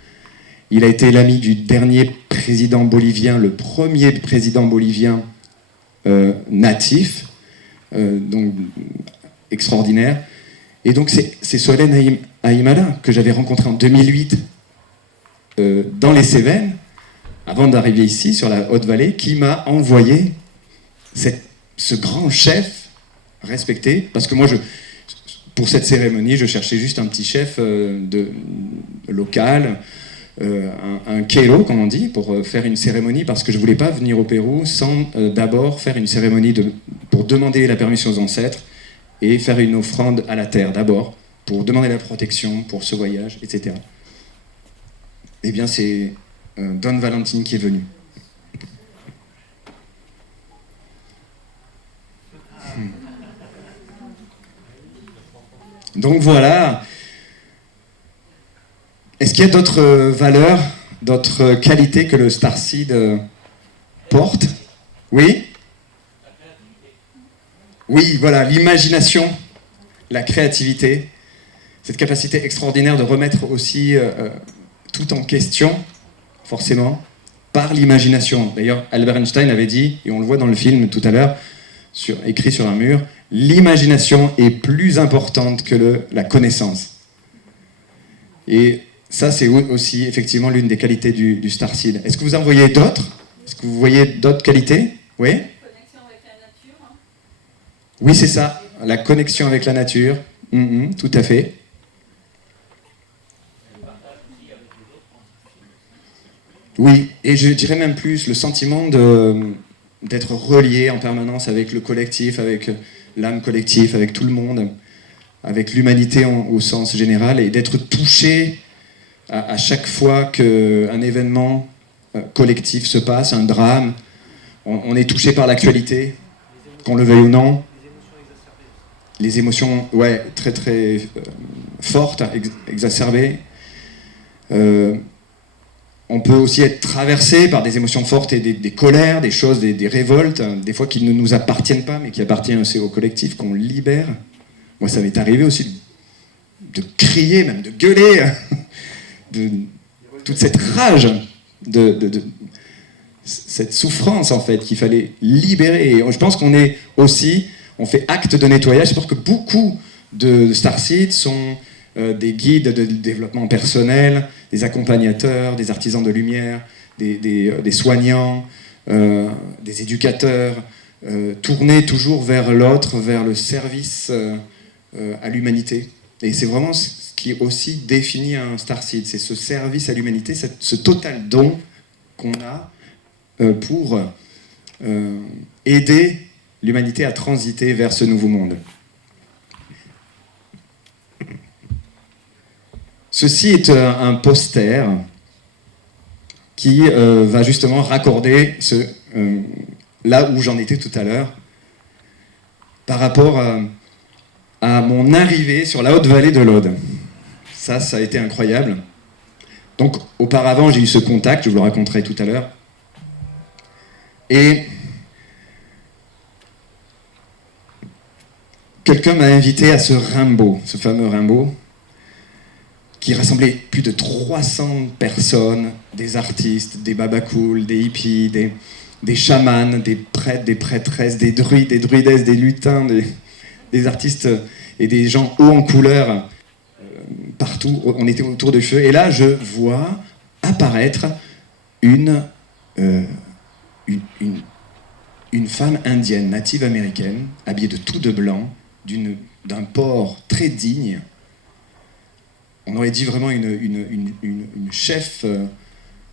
Il a été l'ami du dernier président bolivien, le premier président bolivien natif, donc extraordinaire. Et donc c'est Solène Aymara que j'avais rencontré en 2008 dans les Cévennes, avant d'arriver ici sur la Haute-Vallée, qui m'a envoyé ce grand chef respecté, parce que moi, pour cette cérémonie, je cherchais juste un petit chef local, un kelo, comme on dit, pour faire une cérémonie, parce que je ne voulais pas venir au Pérou sans d'abord faire une cérémonie pour demander la permission aux ancêtres et faire une offrande à la terre d'abord, pour demander la protection pour ce voyage, etc. Eh bien, c'est Don Valentin qui est venu. Donc voilà. Est-ce qu'il y a d'autres valeurs, d'autres qualités que le Starseed porte ? Oui ? Oui, voilà, l'imagination, la créativité, cette capacité extraordinaire de remettre aussi tout en question, forcément, par l'imagination. D'ailleurs, Albert Einstein avait dit, et on le voit dans le film tout à l'heure, écrit sur un mur, l'imagination est plus importante que la connaissance. Et ça, c'est aussi effectivement l'une des qualités du Starseed. Est-ce que vous en voyez d'autres? Est-ce que vous voyez d'autres qualités? Oui? Connexion avec la nature. Hein. Oui, c'est ça, la connexion avec la nature. Tout à fait. Oui, et je dirais même plus le sentiment d'être relié en permanence avec le collectif, avec l'âme collective, avec tout le monde, avec l'humanité au sens général, et d'être touché à chaque fois qu'un événement collectif se passe, un drame. On est touché par l'actualité, qu'on le veuille ou non. Les émotions, ouais, très très fortes, exacerbées. On peut aussi être traversé par des émotions fortes et des colères, des choses, des révoltes, des fois qui ne nous appartiennent pas, mais qui appartiennent aussi au collectif, qu'on libère. Moi, ça m'est arrivé aussi de crier, même de gueuler, de toute cette rage, de cette souffrance, en fait, qu'il fallait libérer. Et je pense qu'on est aussi, on fait acte de nettoyage. Je pense que beaucoup de Starseed sont des guides de développement personnel, des accompagnateurs, des artisans de lumière, des soignants, des éducateurs, tournés toujours vers l'autre, vers le service à l'humanité. Et c'est vraiment ce qui aussi définit un Starseed, c'est ce service à l'humanité, ce total don qu'on a pour aider l'humanité à transiter vers ce nouveau monde. Ceci est un poster qui va justement raccorder là où j'en étais tout à l'heure par rapport à mon arrivée sur la haute vallée de l'Aude. Ça a été incroyable. Donc auparavant j'ai eu ce contact, je vous le raconterai tout à l'heure. Et quelqu'un m'a invité à ce Rimbaud, ce fameux Rimbaud, qui rassemblait plus de 300 personnes, des artistes, des babacools, des hippies, des chamans, des prêtres, des prêtresses, des druides, des druidesses, des lutins, des artistes et des gens hauts en couleur partout. On était autour du feu. Et là, je vois apparaître une femme indienne, native américaine, habillée de tout de blanc, d'un port très digne. On aurait dit vraiment une chef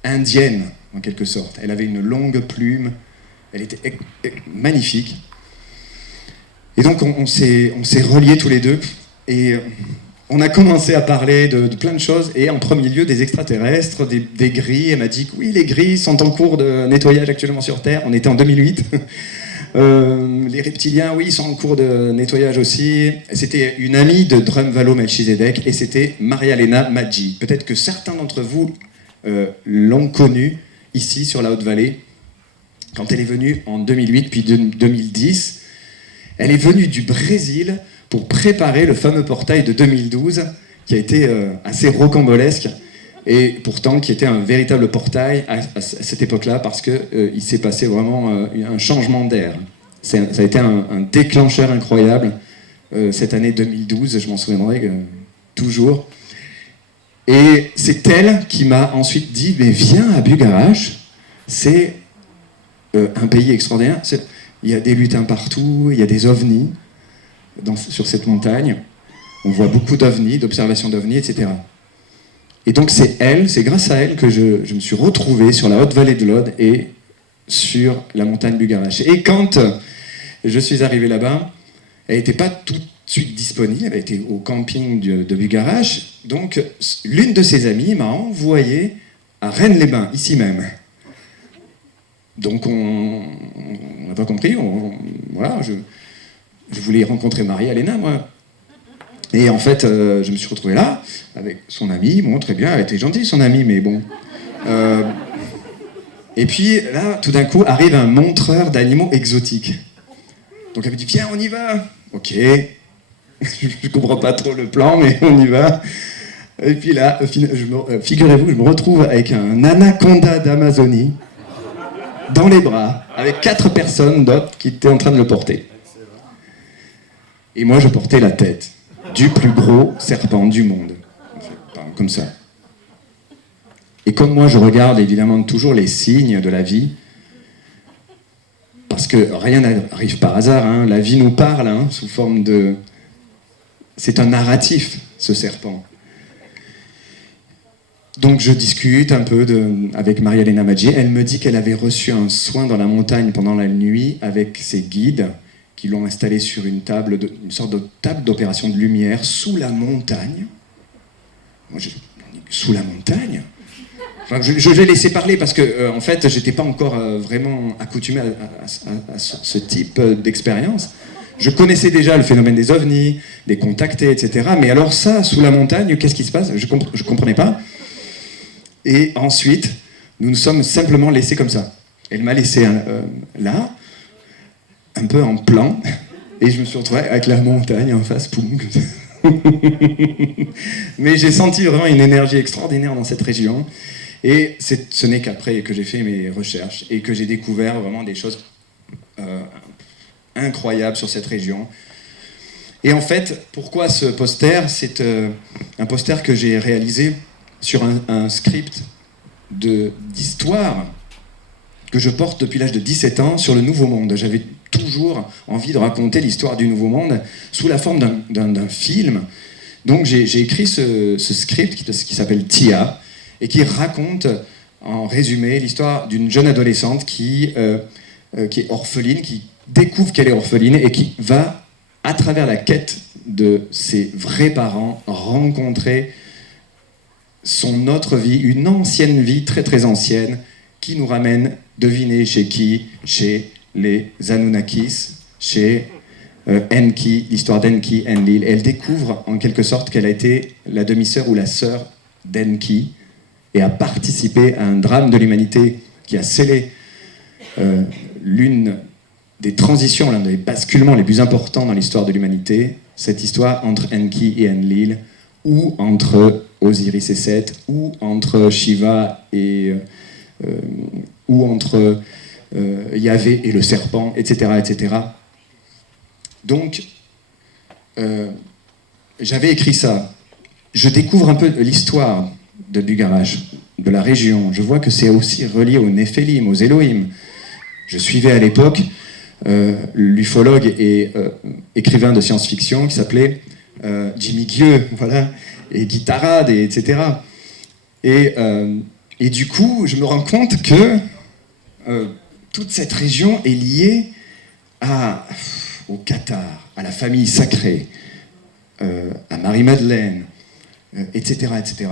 indienne, en quelque sorte. Elle avait une longue plume, elle était magnifique. Et donc on s'est reliés tous les deux, et on a commencé à parler de plein de choses, et en premier lieu des extraterrestres, des gris. Elle m'a dit que oui, les gris sont en cours de nettoyage actuellement sur Terre. On était en 2008. Les reptiliens, oui, ils sont en cours de nettoyage aussi. C'était une amie de Drumvalo Melchizedek, et c'était Maria-Lena Maggi. Peut-être que certains d'entre vous l'ont connue ici sur la Haute-Vallée, quand elle est venue en 2008 puis 2010. Elle est venue du Brésil pour préparer le fameux portail de 2012, qui a été assez rocambolesque, et pourtant qui était un véritable portail à cette époque-là, parce qu'il s'est passé vraiment un changement d'air. Ça a été un déclencheur incroyable, cette année 2012, je m'en souviendrai toujours. Et c'est elle qui m'a ensuite dit, mais viens à Bugarache, c'est un pays extraordinaire, il y a des lutins partout, il y a des ovnis sur cette montagne, on voit beaucoup d'ovnis, d'observations d'ovnis, etc. Et donc c'est grâce à elle que je me suis retrouvé sur la haute vallée de l'Aude et sur la montagne Bugarache. Et quand je suis arrivé là-bas, elle n'était pas tout de suite disponible, elle était au camping de Bugarache, donc l'une de ses amies m'a envoyé à Rennes-les-Bains, ici même. Donc on n'a pas compris, voilà, je voulais rencontrer Maria-Lena, moi. Et en fait, je me suis retrouvé là, avec son amie, bon, très bien, elle était gentille, son amie, mais bon. Et puis, là, tout d'un coup, arrive un montreur d'animaux exotiques. Donc elle me dit, viens, on y va. Ok, je comprends pas trop le plan, mais on y va. Et puis là, figurez-vous, je me retrouve avec un anaconda d'Amazonie dans les bras, avec 4 personnes d'autres qui étaient en train de le porter. Et moi, je portais la tête du plus gros serpent du monde. Enfin, comme ça. Et comme moi, je regarde évidemment toujours les signes de la vie, parce que rien n'arrive par hasard, hein. La vie nous parle, hein, sous forme de... C'est un narratif, ce serpent. Donc je discute un peu avec Maria-Elena Maggi. Elle me dit qu'elle avait reçu un soin dans la montagne pendant la nuit avec ses guides qui l'ont installé sur une sorte de table d'opération de lumière sous la montagne. Moi, sous la montagne. Enfin, je l'ai laissé parler parce que, en fait, j'étais pas encore vraiment accoutumé à ce type d'expérience. Je connaissais déjà le phénomène des ovnis, des contactés, etc. Mais alors ça, sous la montagne, qu'est-ce qui se passe? Je comprenais pas. Et ensuite, nous nous sommes simplement laissés comme ça. Elle m'a laissé là, un peu en plan, et je me suis retrouvé avec la montagne en face, poum, comme ça. Mais j'ai senti vraiment une énergie extraordinaire dans cette région. Et ce n'est qu'après que j'ai fait mes recherches et que j'ai découvert vraiment des choses incroyables sur cette région. Et en fait, pourquoi ce poster? C'est un poster que j'ai réalisé sur un script d'histoire que je porte depuis l'âge de 17 ans sur le Nouveau Monde. J'avais toujours envie de raconter l'histoire du Nouveau Monde sous la forme d'un film. Donc j'ai écrit ce script qui s'appelle Tia et qui raconte en résumé l'histoire d'une jeune adolescente qui est orpheline, qui découvre qu'elle est orpheline et qui va, à travers la quête de ses vrais parents, rencontrer son autre vie, une ancienne vie très très ancienne, qui nous ramène, devinez chez qui? Chez les Anunnakis, chez Enki, l'histoire d'Enki, Enlil. Elle découvre en quelque sorte qu'elle a été la demi-sœur ou la sœur d'Enki et a participé à un drame de l'humanité qui a scellé l'une des transitions, l'un des basculements les plus importants dans l'histoire de l'humanité, cette histoire entre Enki et Enlil, ou entre Osiris et Seth, ou entre Shiva et... ou entre Yahvé et le serpent, etc. etc. Donc, j'avais écrit ça. Je découvre un peu l'histoire de Bugarash, de la région. Je vois que c'est aussi relié aux Néphélim, aux Elohim. Je suivais à l'époque l'ufologue et écrivain de science-fiction qui s'appelait Jimmy Guieu, voilà, et Guitarade, etc. Et du coup, je me rends compte que toute cette région est liée au Qatar, à la famille sacrée, à Marie-Madeleine, etc., etc.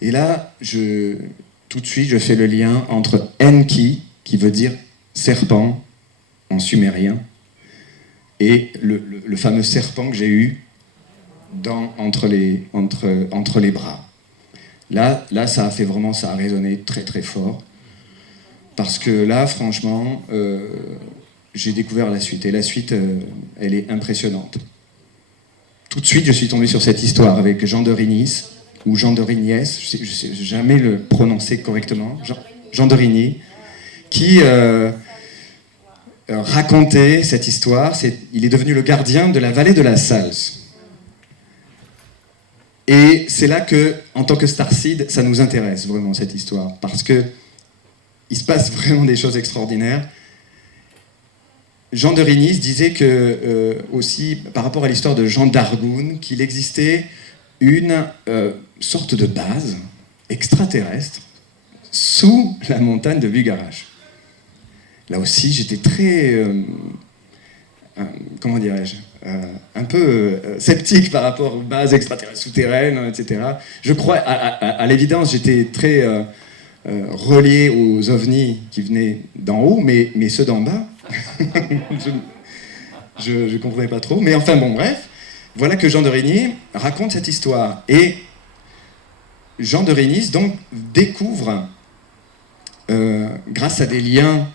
Et là, tout de suite, je fais le lien entre Enki, qui veut dire serpent en sumérien, et le fameux serpent que j'ai eu entre les bras. Là, ça a résonné très très fort, parce que là, franchement, j'ai découvert la suite, et la suite, elle est impressionnante. Tout de suite, je suis tombé sur cette histoire avec Jean de Rignis, ou Jean de Rignès, je ne sais jamais le prononcer correctement, Jean de Rigny, qui racontait cette histoire. Il est devenu le gardien de la vallée de la Salse. Et c'est là que, en tant que Starseed, ça nous intéresse vraiment, cette histoire, parce que il se passe vraiment des choses extraordinaires. Jean de Rignis disait que, aussi, par rapport à l'histoire de Jean d'Argoun, qu'il existait une sorte de base extraterrestre sous la montagne de Bugarash. Là aussi, j'étais très, comment dirais-je, un peu sceptique par rapport aux bases extraterrestres souterraines, etc. Je crois, à l'évidence, j'étais très relié aux ovnis qui venaient d'en haut, mais ceux d'en bas, je ne comprenais pas trop. Mais enfin, bon, bref, voilà que Jean de Rigny raconte cette histoire. Et Jean de Rigny, donc, découvre, grâce à des liens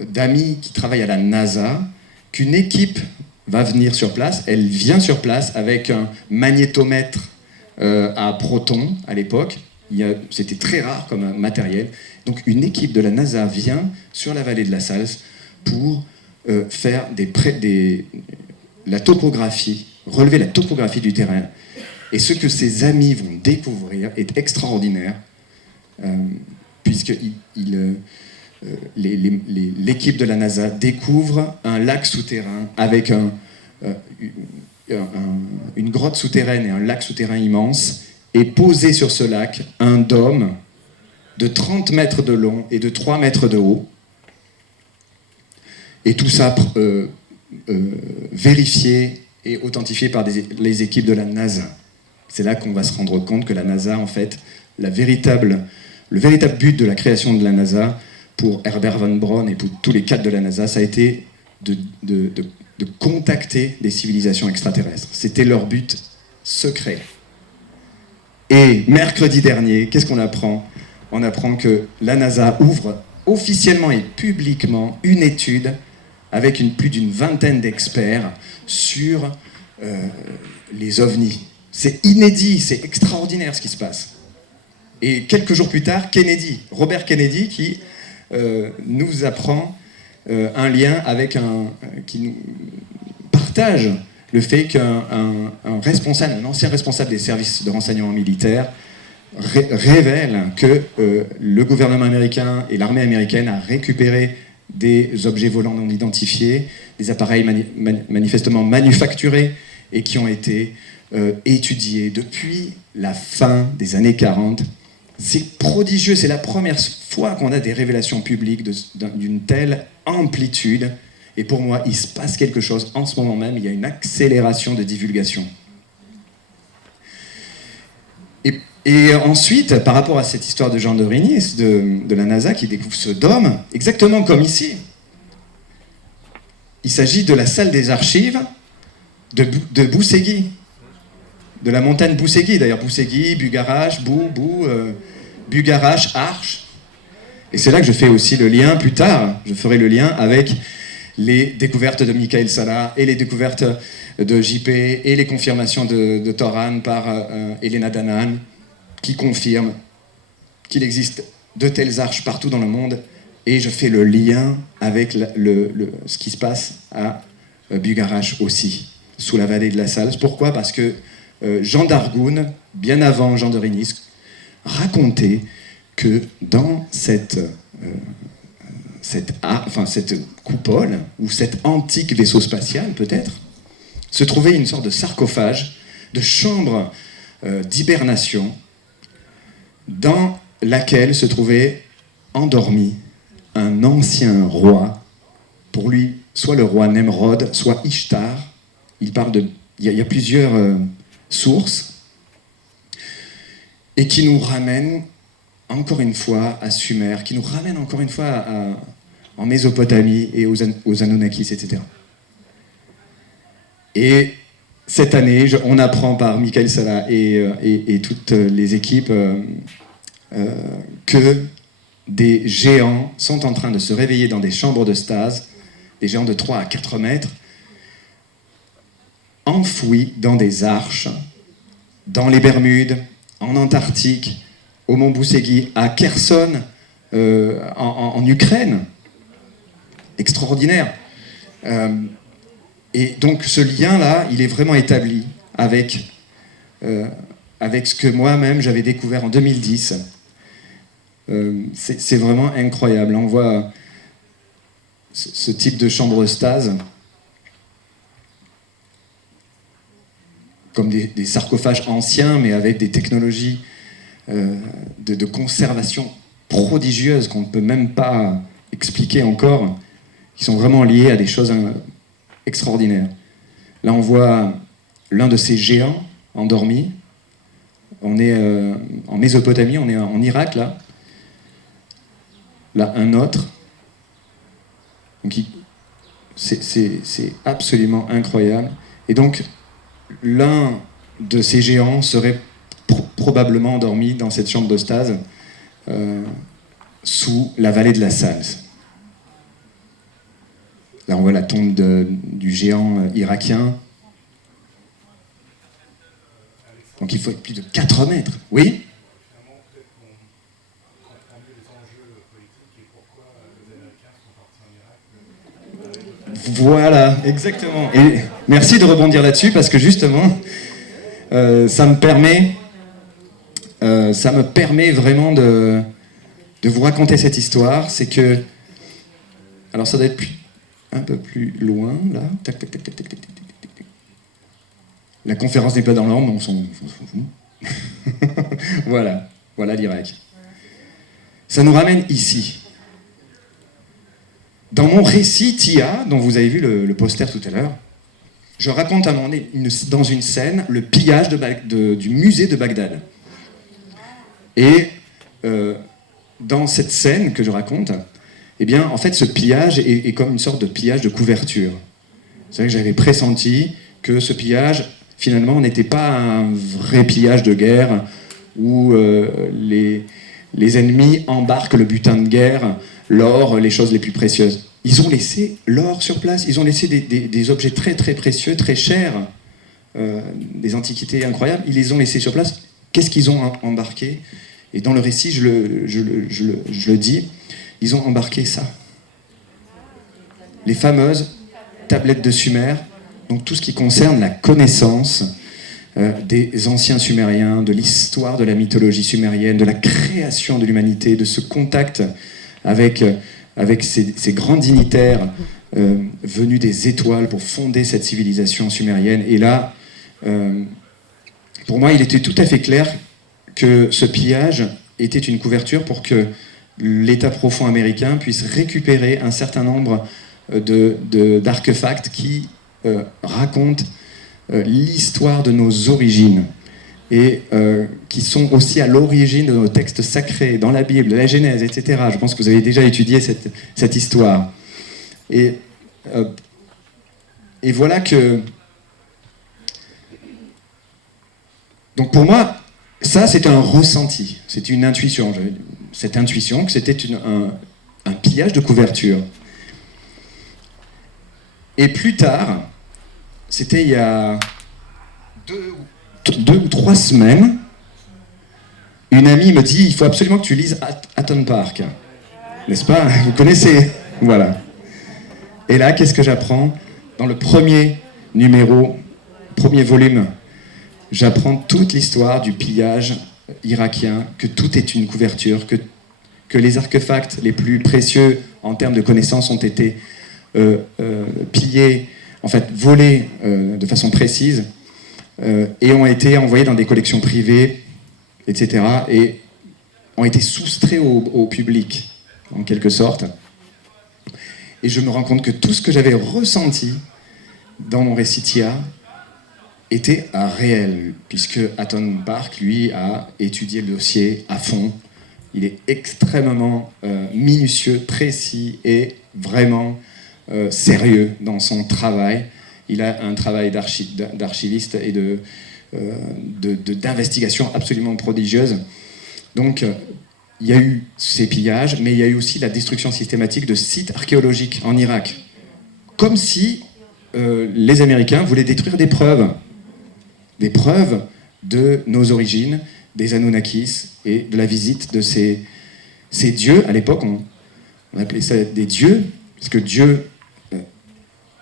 d'amis qui travaillent à la NASA qu'une équipe va venir sur place. Elle vient sur place avec un magnétomètre à protons à l'époque. C'était très rare comme matériel. Donc une équipe de la NASA vient sur la vallée de la Salle pour faire la topographie, relever la topographie du terrain. Et ce que ses amis vont découvrir est extraordinaire, puisque l'équipe de la NASA découvre un lac souterrain avec une grotte souterraine et un lac souterrain immense, et posé sur ce lac un dôme de 30 mètres de long et de 3 mètres de haut. Et tout ça vérifié et authentifié par les équipes de la NASA. C'est là qu'on va se rendre compte que la NASA, en fait, le véritable but de la création de la NASA, pour Herbert von Braun et pour tous les cadres de la NASA, ça a été de contacter des civilisations extraterrestres. C'était leur but secret. Et mercredi dernier, qu'est-ce qu'on apprend ? On apprend que la NASA ouvre officiellement et publiquement une étude avec plus d'une vingtaine d'experts sur les ovnis. C'est inédit, c'est extraordinaire ce qui se passe. Et quelques jours plus tard, Robert Kennedy, qui nous apprend un lien avec qui nous partage le fait qu'un ancien responsable des services de renseignement militaire révèle que le gouvernement américain et l'armée américaine a récupéré des objets volants non identifiés, des appareils manifestement manufacturés et qui ont été étudiés depuis la fin des années 40. C'est prodigieux, c'est la première fois qu'on a des révélations publiques d'une telle amplitude. Et pour moi, il se passe quelque chose en ce moment même, il y a une accélération de divulgation. Et ensuite, par rapport à cette histoire de Jean de Rigny, de la NASA qui découvre ce dôme, exactement comme ici, il s'agit de la salle des archives de Boussegui, de la montagne Boussegui. D'ailleurs, Boussegui, Bugarache, Bugarache, Arche. Et c'est là que je fais aussi le lien plus tard. Je ferai le lien avec les découvertes de Michael Sala et les découvertes de JP et les confirmations de Toran par Elena Danaan, qui confirment qu'il existe de telles arches partout dans le monde. Et je fais le lien avec ce qui se passe à Bugarache aussi, sous la vallée de la Salle. Pourquoi ? Parce que Jean d'Argoun, bien avant Jean de Rigny, racontait que dans cette coupole, ou cet antique vaisseau spatial peut-être, se trouvait une sorte de sarcophage, de chambre d'hibernation, dans laquelle se trouvait endormi un ancien roi, pour lui, soit le roi Nemrod, soit Ishtar. Il y a plusieurs sources, et qui nous ramène encore une fois à Sumer, qui nous ramène encore une fois en Mésopotamie et aux Anunnakis, etc. Et cette année, on apprend par Michael Sala et toutes les équipes que des géants sont en train de se réveiller dans des chambres de stase, des géants de 3 à 4 mètres, enfouis dans des arches, dans les Bermudes, en Antarctique, au mont Boussegui, à Kherson, en Ukraine. Extraordinaire. Et donc ce lien-là, il est vraiment établi avec ce que moi-même j'avais découvert en 2010. C'est vraiment incroyable. On voit ce type de chambre de stase comme des sarcophages anciens, mais avec des technologies de conservation prodigieuses qu'on ne peut même pas expliquer encore, qui sont vraiment liées à des choses extraordinaires. Là, on voit l'un de ces géants endormis. On est en Mésopotamie, on est en Irak, là. Là, un autre. Donc, c'est absolument incroyable. Et donc, l'un de ces géants serait probablement endormi dans cette chambre de stase sous la vallée de la Salle. Là, on voit la tombe du géant irakien. Donc il faut être plus de 4 mètres. Oui ? Voilà, exactement. Et merci de rebondir là-dessus parce que justement, ça me permet vraiment de vous raconter cette histoire. C'est que, alors ça doit être un peu plus loin là. Tac, tac, tac, tac, tac, tac, tac, tac, tac. La conférence n'est pas dans l'ordre, mais on s'en fout. Voilà l'Irak. Ça nous ramène ici. Dans mon récit Tia, dont vous avez vu le poster tout à l'heure, je raconte à un moment donné, dans une scène, le pillage du musée de Bagdad. Et dans cette scène que je raconte, eh bien, en fait, ce pillage est comme une sorte de pillage de couverture. C'est vrai que j'avais pressenti que ce pillage, finalement, n'était pas un vrai pillage de guerre où les ennemis embarquent le butin de guerre, l'or, les choses les plus précieuses. Ils ont laissé l'or sur place, ils ont laissé des objets très très précieux, très chers, des antiquités incroyables, ils les ont laissés sur place. Qu'est-ce qu'ils ont embarqué ? Et dans le récit, je le dis, ils ont embarqué ça. Les fameuses tablettes de Sumer, donc tout ce qui concerne la connaissance des anciens Sumériens, de l'histoire de la mythologie sumérienne, de la création de l'humanité, de ce contact avec ces grands dignitaires venus des étoiles pour fonder cette civilisation sumérienne. Et là, pour moi, il était tout à fait clair que ce pillage était une couverture pour que l'État profond américain puisse récupérer un certain nombre d'artefacts qui racontent l'histoire de nos origines et qui sont aussi à l'origine de nos textes sacrés, dans la Bible, la Genèse, etc. Je pense que vous avez déjà étudié cette histoire. Et voilà que... Donc pour moi, ça c'est un ressenti, c'est une intuition. Cette intuition que c'était un pillage de couverture. Et plus tard, c'était il y a 2 ou 3 semaines, une amie me dit « Il faut absolument que tu lises Hatton Park. » N'est-ce pas ? Vous connaissez ? Voilà. Et là, qu'est-ce que j'apprends ? Dans le premier volume, j'apprends toute l'histoire du pillage irakien, que tout est une couverture, que les artefacts les plus précieux en termes de connaissances ont été pillés, en fait volés de façon précise, et ont été envoyés dans des collections privées, etc., et ont été soustraits au public, en quelque sorte. Et je me rends compte que tout ce que j'avais ressenti dans mon récit Tia était réel, puisque Hatton Park, lui, a étudié le dossier à fond. Il est extrêmement minutieux, précis et vraiment sérieux dans son travail. Il a un travail d'archiviste et d'investigation absolument prodigieuse. Donc, il y a eu ces pillages, mais il y a eu aussi la destruction systématique de sites archéologiques en Irak. Comme si les Américains voulaient détruire des preuves de nos origines, des Anunnakis et de la visite de ces dieux. À l'époque, on appelait ça des dieux, parce que Dieu,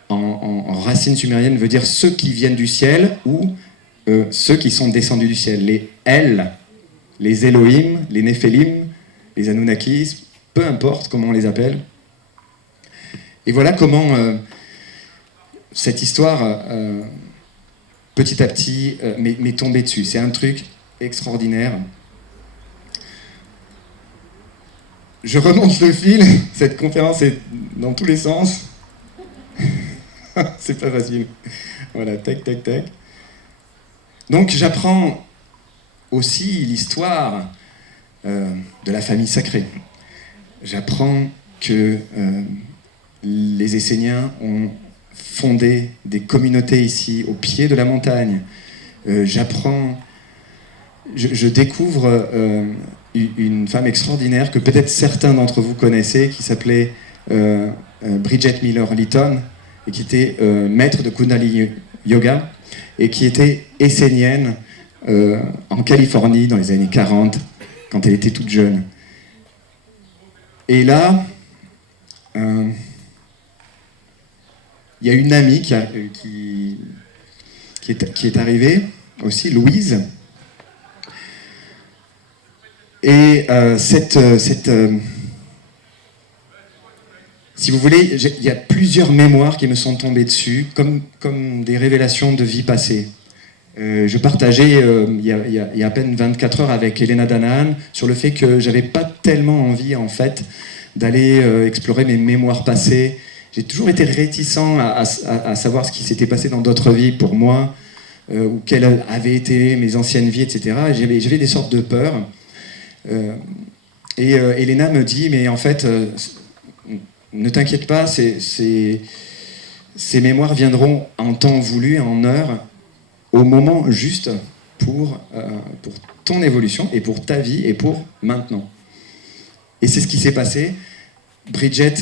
en racine sumérienne, veut dire ceux qui viennent du ciel ou ceux qui sont descendus du ciel. Les El, les Elohim, les Néphélim, les Anunnakis, peu importe comment on les appelle. Et voilà comment cette histoire, petit à petit, m'est tombée dessus. C'est un truc extraordinaire. Je remonte le fil, cette conférence est dans tous les sens. C'est pas facile. Voilà, tac, tac, tac. Donc j'apprends aussi l'histoire de la famille sacrée. J'apprends que les Esséniens ont fondé des communautés ici, au pied de la montagne. Je découvre une femme extraordinaire que peut-être certains d'entre vous connaissez, qui s'appelait Bridget Miller-Lytton, et qui était maître de Kundalini Yoga, et qui était essénienne en Californie dans les années 40, quand elle était toute jeune. Et là, il y a une amie qui est arrivée aussi, Louise. Et si vous voulez, il y a plusieurs mémoires qui me sont tombées dessus, comme des révélations de vie passée. Je partageais il y a à peine 24 heures avec Elena Danahan sur le fait que j'avais pas tellement envie en fait d'aller explorer mes mémoires passées. J'ai toujours été réticent à savoir ce qui s'était passé dans d'autres vies pour moi, ou quelles avaient été mes anciennes vies, etc. J'avais des sortes de peurs. Et Elena me dit, mais en fait, ne t'inquiète pas, ces mémoires viendront en temps voulu, en heure, au moment juste pour ton évolution et pour ta vie et pour maintenant. Et c'est ce qui s'est passé. Bridget,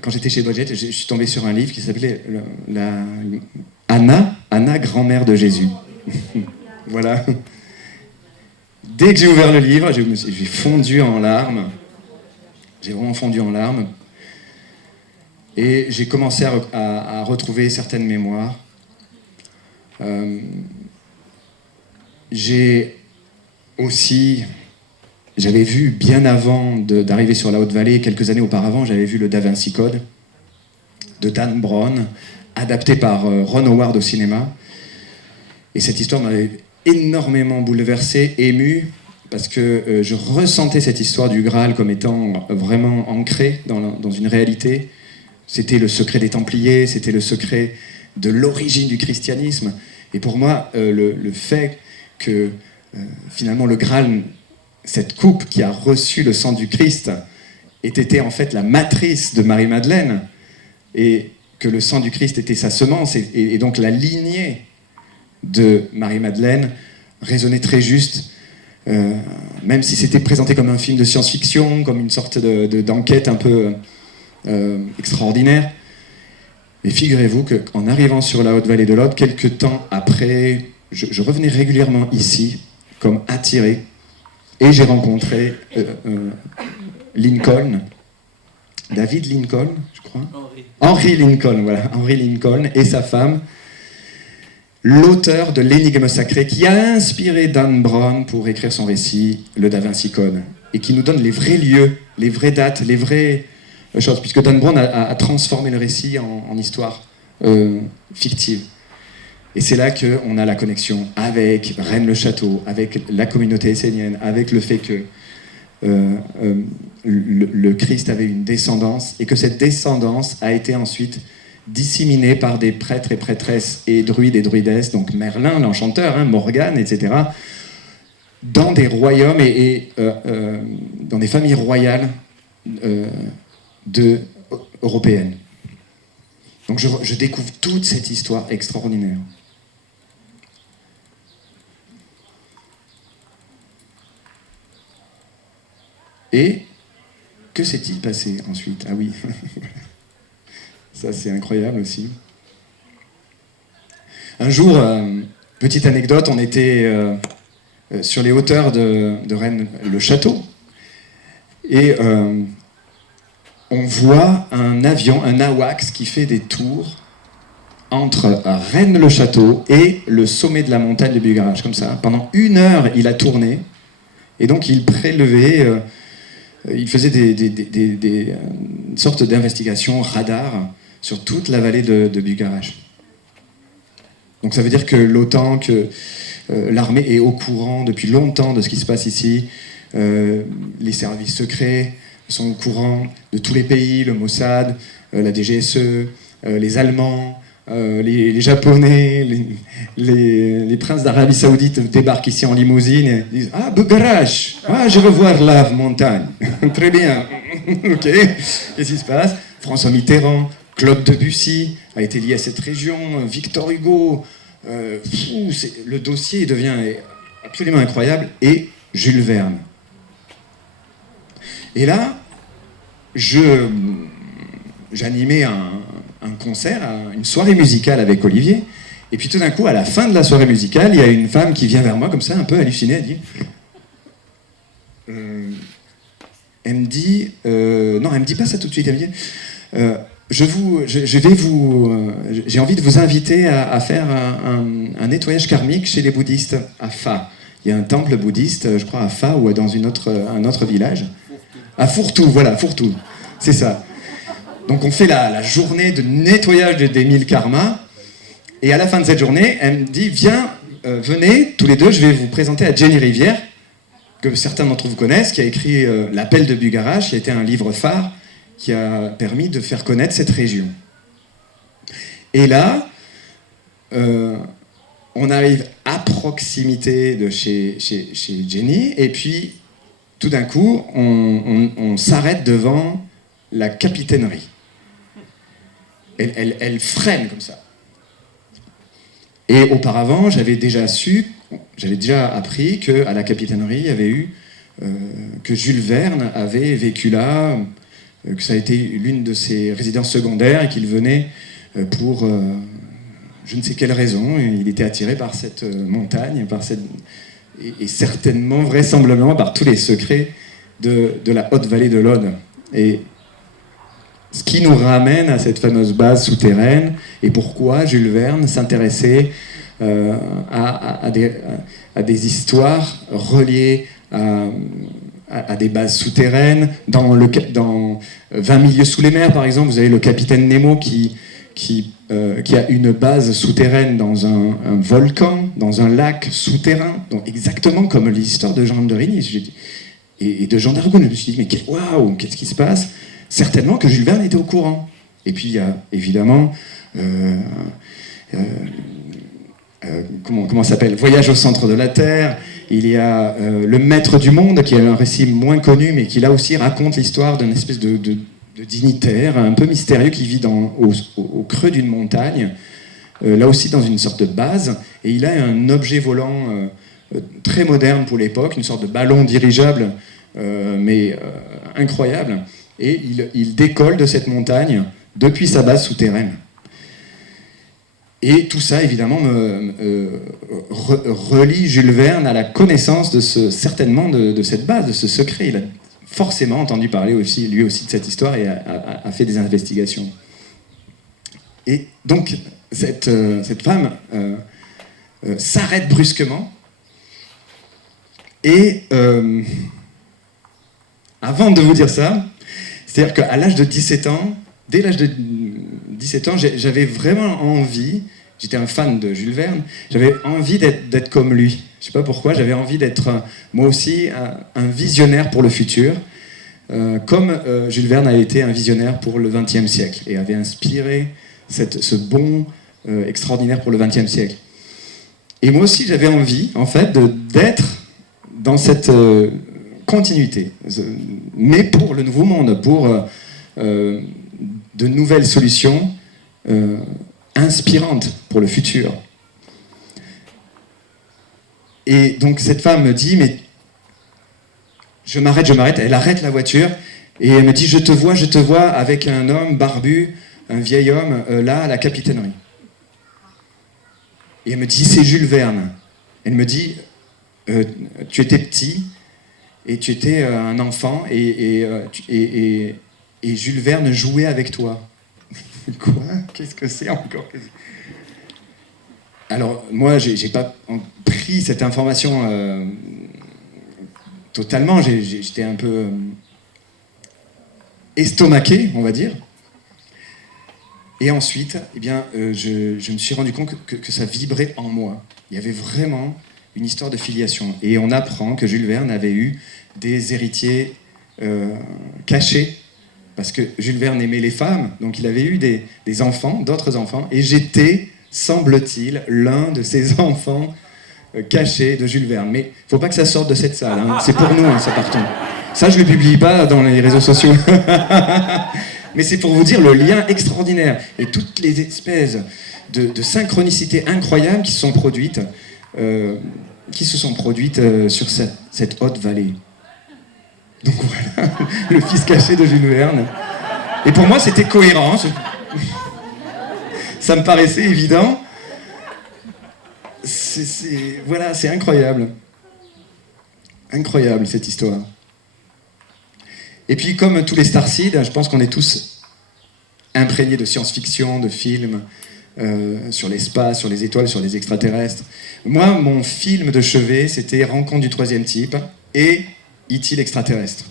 quand j'étais chez Bridget, je suis tombé sur un livre qui s'appelait Anna, grand-mère de Jésus. Voilà. Dès que j'ai ouvert le livre, j'ai fondu en larmes. J'ai vraiment fondu en larmes. Et j'ai commencé à retrouver certaines mémoires. J'avais vu bien avant d'arriver sur la Haute-Vallée, quelques années auparavant, j'avais vu le Da Vinci Code de Dan Brown, adapté par Ron Howard au cinéma. Et cette histoire m'avait énormément bouleversé, ému, parce que je ressentais cette histoire du Graal comme étant vraiment ancrée dans une réalité. C'était le secret des Templiers, c'était le secret de l'origine du christianisme. Et pour moi, le fait que finalement le Graal, cette coupe qui a reçu le sang du Christ, ait été en fait la matrice de Marie-Madeleine, et que le sang du Christ était sa semence, et donc la lignée de Marie-Madeleine résonnait très juste, même si c'était présenté comme un film de science-fiction, comme une sorte d'enquête un peu extraordinaire. Et figurez-vous qu'en arrivant sur la Haute-Vallée de l'Aude, quelques temps après, je revenais régulièrement ici, comme attiré, et j'ai rencontré Lincoln, David Lincoln, je crois. Henry Lincoln, voilà, Henry Lincoln et sa femme, l'auteur de l'Énigme sacrée qui a inspiré Dan Brown pour écrire son récit, le Da Vinci Code, et qui nous donne les vrais lieux, les vraies dates, les vraies choses, puisque Dan Brown a transformé le récit en histoire fictive. Et c'est là qu'on a la connexion avec Rennes-le-Château, avec la communauté essénienne, avec le fait que le Christ avait une descendance, et que cette descendance a été ensuite disséminée par des prêtres et prêtresses et druides et druidesses, donc Merlin, l'enchanteur, Morgane, etc., dans des royaumes et dans des familles royales européennes. Donc je découvre toute cette histoire extraordinaire. Et que s'est-il passé ensuite? Ah oui, ça c'est incroyable aussi. Un jour, petite anecdote, on était sur les hauteurs de Rennes-le-Château, et on voit un avion, un AWACS, qui fait des tours entre Rennes-le-Château et le sommet de la montagne de Bugarach, comme ça. Pendant 1 heure, il a tourné, et donc il prélevait... il faisait des sortes d'investigations radar sur toute la vallée de Bugarach. Donc ça veut dire que l'OTAN, que l'armée est au courant depuis longtemps de ce qui se passe ici. Les services secrets sont au courant de tous les pays, le Mossad, la DGSE, les Allemands, les Japonais, les princes d'Arabie Saoudite débarquent ici en limousine et disent « Ah, Bugarach, je veux voir la montagne. » Très bien. Ok. Qu'est-ce qui se passe? François Mitterrand, Claude Debussy a été lié à cette région, Victor Hugo. Le dossier devient absolument incroyable. Et Jules Verne. Et là, je j'animais un concert, une soirée musicale avec Olivier. Et puis tout d'un coup, à la fin de la soirée musicale, il y a une femme qui vient vers moi comme ça, un peu hallucinée, elle dit... elle me dit... non, elle me dit pas ça tout de suite, elle me dit... j'ai envie de vous inviter à faire un nettoyage karmique chez les bouddhistes à Pha. Il y a un temple bouddhiste, je crois, à Pha ou dans un autre village. À Fourtou, voilà, Fourtou. C'est ça. Donc on fait la journée de nettoyage des 1000 karmas. Et à la fin de cette journée, elle me dit, venez, tous les deux, je vais vous présenter à Jenny Rivière, que certains d'entre vous connaissent, qui a écrit L'Appel de Bugarache, qui a été un livre phare, qui a permis de faire connaître cette région. Et là, on arrive à proximité de chez Jenny, et puis tout d'un coup, on s'arrête devant la capitainerie. Elle freine comme ça. Et auparavant, j'avais déjà appris qu'à la capitainerie, il y avait eu que Jules Verne avait vécu là, que ça a été l'une de ses résidences secondaires et qu'il venait pour je ne sais quelle raison. Il était attiré par cette montagne, et certainement, vraisemblablement, par tous les secrets de la haute vallée de l'Aude. Et ce qui nous ramène à cette fameuse base souterraine et pourquoi Jules Verne s'intéressait à des histoires reliées à des bases souterraines. Dans 20 milieux sous les mers, par exemple, vous avez le capitaine Nemo qui a une base souterraine dans un volcan, dans un lac souterrain, donc exactement comme l'histoire de Jean de Régnier et de Jean d'Argonne. Je me suis dit, mais waouh, qu'est-ce qui se passe? Certainement que Jules Verne était au courant. Et puis il y a évidemment comment ça s'appelle, Voyage au centre de la Terre. Il y a Le Maître du Monde, qui est un récit moins connu, mais qui là aussi raconte l'histoire d'une espèce de dignitaire un peu mystérieux qui vit au creux d'une montagne, là aussi dans une sorte de base, et il a un objet volant très moderne pour l'époque, une sorte de ballon dirigeable, mais incroyable, et il décolle de cette montagne depuis sa base souterraine. Et tout ça, évidemment, relie Jules Verne à la connaissance certainement de cette base, de ce secret. Il a forcément entendu parler aussi, lui aussi, de cette histoire et a fait des investigations. Et donc, cette femme s'arrête brusquement et avant de vous dire ça, c'est-à-dire qu'à l'âge de 17 ans, dès l'âge de 17 ans, j'avais vraiment envie, j'étais un fan de Jules Verne, j'avais envie d'être comme lui. Je ne sais pas pourquoi, j'avais envie d'être moi aussi un visionnaire pour le futur, comme Jules Verne a été un visionnaire pour le XXe siècle et avait inspiré ce bond extraordinaire pour le XXe siècle. Et moi aussi, j'avais envie, en fait, d'être dans cette continuité, mais pour le nouveau monde, pour de nouvelles solutions inspirantes pour le futur. Et donc cette femme me dit, mais je m'arrête, elle arrête la voiture et elle me dit, je te vois avec un homme barbu, un vieil homme, là à la capitainerie. Et elle me dit, c'est Jules Verne. Elle me dit, tu étais petit et tu étais un enfant et Jules Verne jouait avec toi. Quoi? Qu'est-ce que c'est encore? Alors, moi, j'ai pas pris cette information totalement. J'étais un peu estomaqué, on va dire. Et ensuite, eh bien, je me suis rendu compte que ça vibrait en moi. Il y avait vraiment une histoire de filiation. Et on apprend que Jules Verne avait eu des héritiers cachés, parce que Jules Verne aimait les femmes, donc il avait eu des enfants, d'autres enfants, et j'étais, semble-t-il, l'un de ces enfants cachés de Jules Verne. Mais il ne faut pas que ça sorte de cette salle, hein. C'est pour nous, hein, ça partons. Ça, je ne le publie pas dans les réseaux sociaux. Mais c'est pour vous dire le lien extraordinaire et toutes les espèces de synchronicités incroyables qui se sont produites, sur cette haute vallée. Donc voilà, le fils caché de Jules Verne. Et pour moi, c'était cohérent. Ça me paraissait évident. Voilà, c'est incroyable. Incroyable, cette histoire. Et puis, comme tous les Starseed, je pense qu'on est tous imprégnés de science-fiction, de films sur l'espace, sur les étoiles, sur les extraterrestres. Moi, mon film de chevet, c'était Rencontre du troisième type et E.T. l'extraterrestre.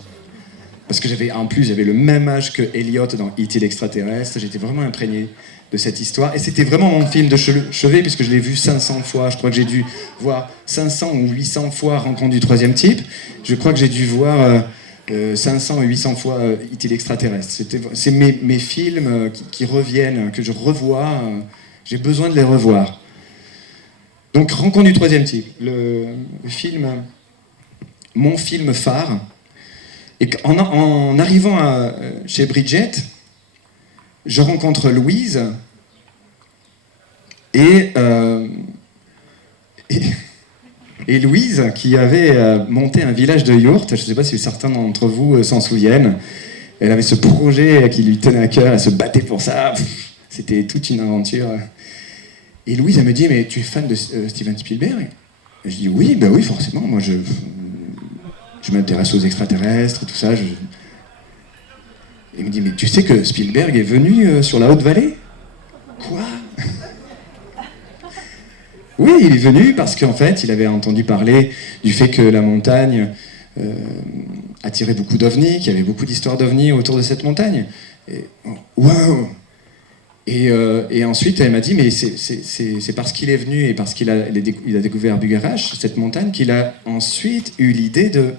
Parce que j'avais le même âge que Elliot dans E.T. l'extraterrestre. J'étais vraiment imprégné de cette histoire. Et c'était vraiment mon film de chevet, puisque je l'ai vu 500 fois. Je crois que j'ai dû voir 500 ou 800 fois Rencontre du troisième type. Je crois que j'ai dû voir 500 ou 800 fois E.T. l'extraterrestre. C'est mes films qui reviennent, que je revois. J'ai besoin de les revoir. Donc, Rencontre du troisième type. Le film, mon film phare. Et en arrivant chez Bridget, je rencontre Louise et Louise qui avait monté un village de yurts. Je ne sais pas si certains d'entre vous s'en souviennent. Elle avait ce projet qui lui tenait à cœur, elle se battait pour ça. C'était toute une aventure. Et Louise, elle me dit, mais tu es fan de Steven Spielberg? Et je dis, oui, ben oui, forcément. Moi, je m'intéresse aux extraterrestres, tout ça. Il me dit, mais tu sais que Spielberg est venu sur la Haute-Vallée? Quoi? Oui, il est venu parce qu'en fait, il avait entendu parler du fait que la montagne attirait beaucoup d'ovnis, qu'il y avait beaucoup d'histoires d'ovnis autour de cette montagne. Et, waouh! Et ensuite, elle m'a dit, mais c'est parce qu'il est venu et parce qu'il a découvert Bugarache, cette montagne, qu'il a ensuite eu l'idée de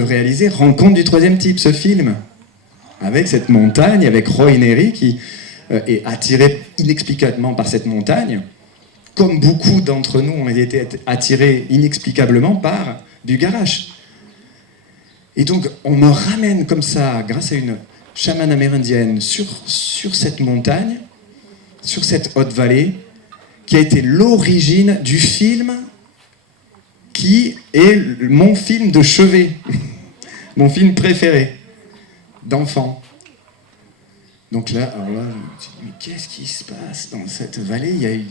réaliser Rencontre du troisième type, ce film. Avec cette montagne, avec Roy Neri qui est attiré inexplicablement par cette montagne, comme beaucoup d'entre nous ont été attirés inexplicablement par Bugarache. Et donc, on me ramène comme ça, grâce à une chamane amérindienne, sur cette montagne, sur cette haute vallée, qui a été l'origine du film qui est mon film de chevet, mon film préféré d'enfant. Donc là, alors là, je me dis, mais qu'est-ce qui se passe dans cette vallée?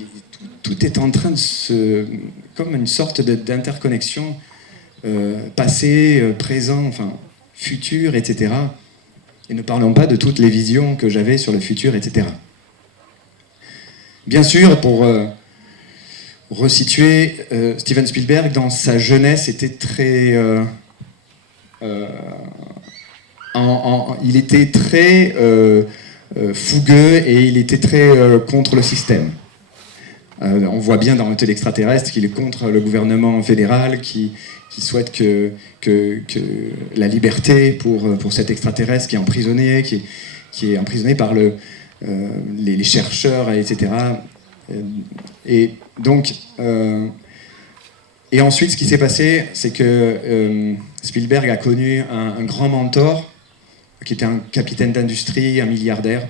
Tout est en train de comme une sorte d'interconnexion, passé, présent, enfin, futur, etc. Et ne parlons pas de toutes les visions que j'avais sur le futur, etc. Bien sûr, pour resituer, Steven Spielberg, dans sa jeunesse, était très... il était très fougueux et il était très contre le système. On voit bien dans Hôtel extraterrestre qu'il est contre le gouvernement fédéral qui souhaite que la liberté pour cet extraterrestre qui est emprisonné, qui est emprisonné par les chercheurs, etc. Et donc, et ensuite, ce qui s'est passé, c'est que Spielberg a connu un grand mentor qui était un capitaine d'industrie, un milliardaire,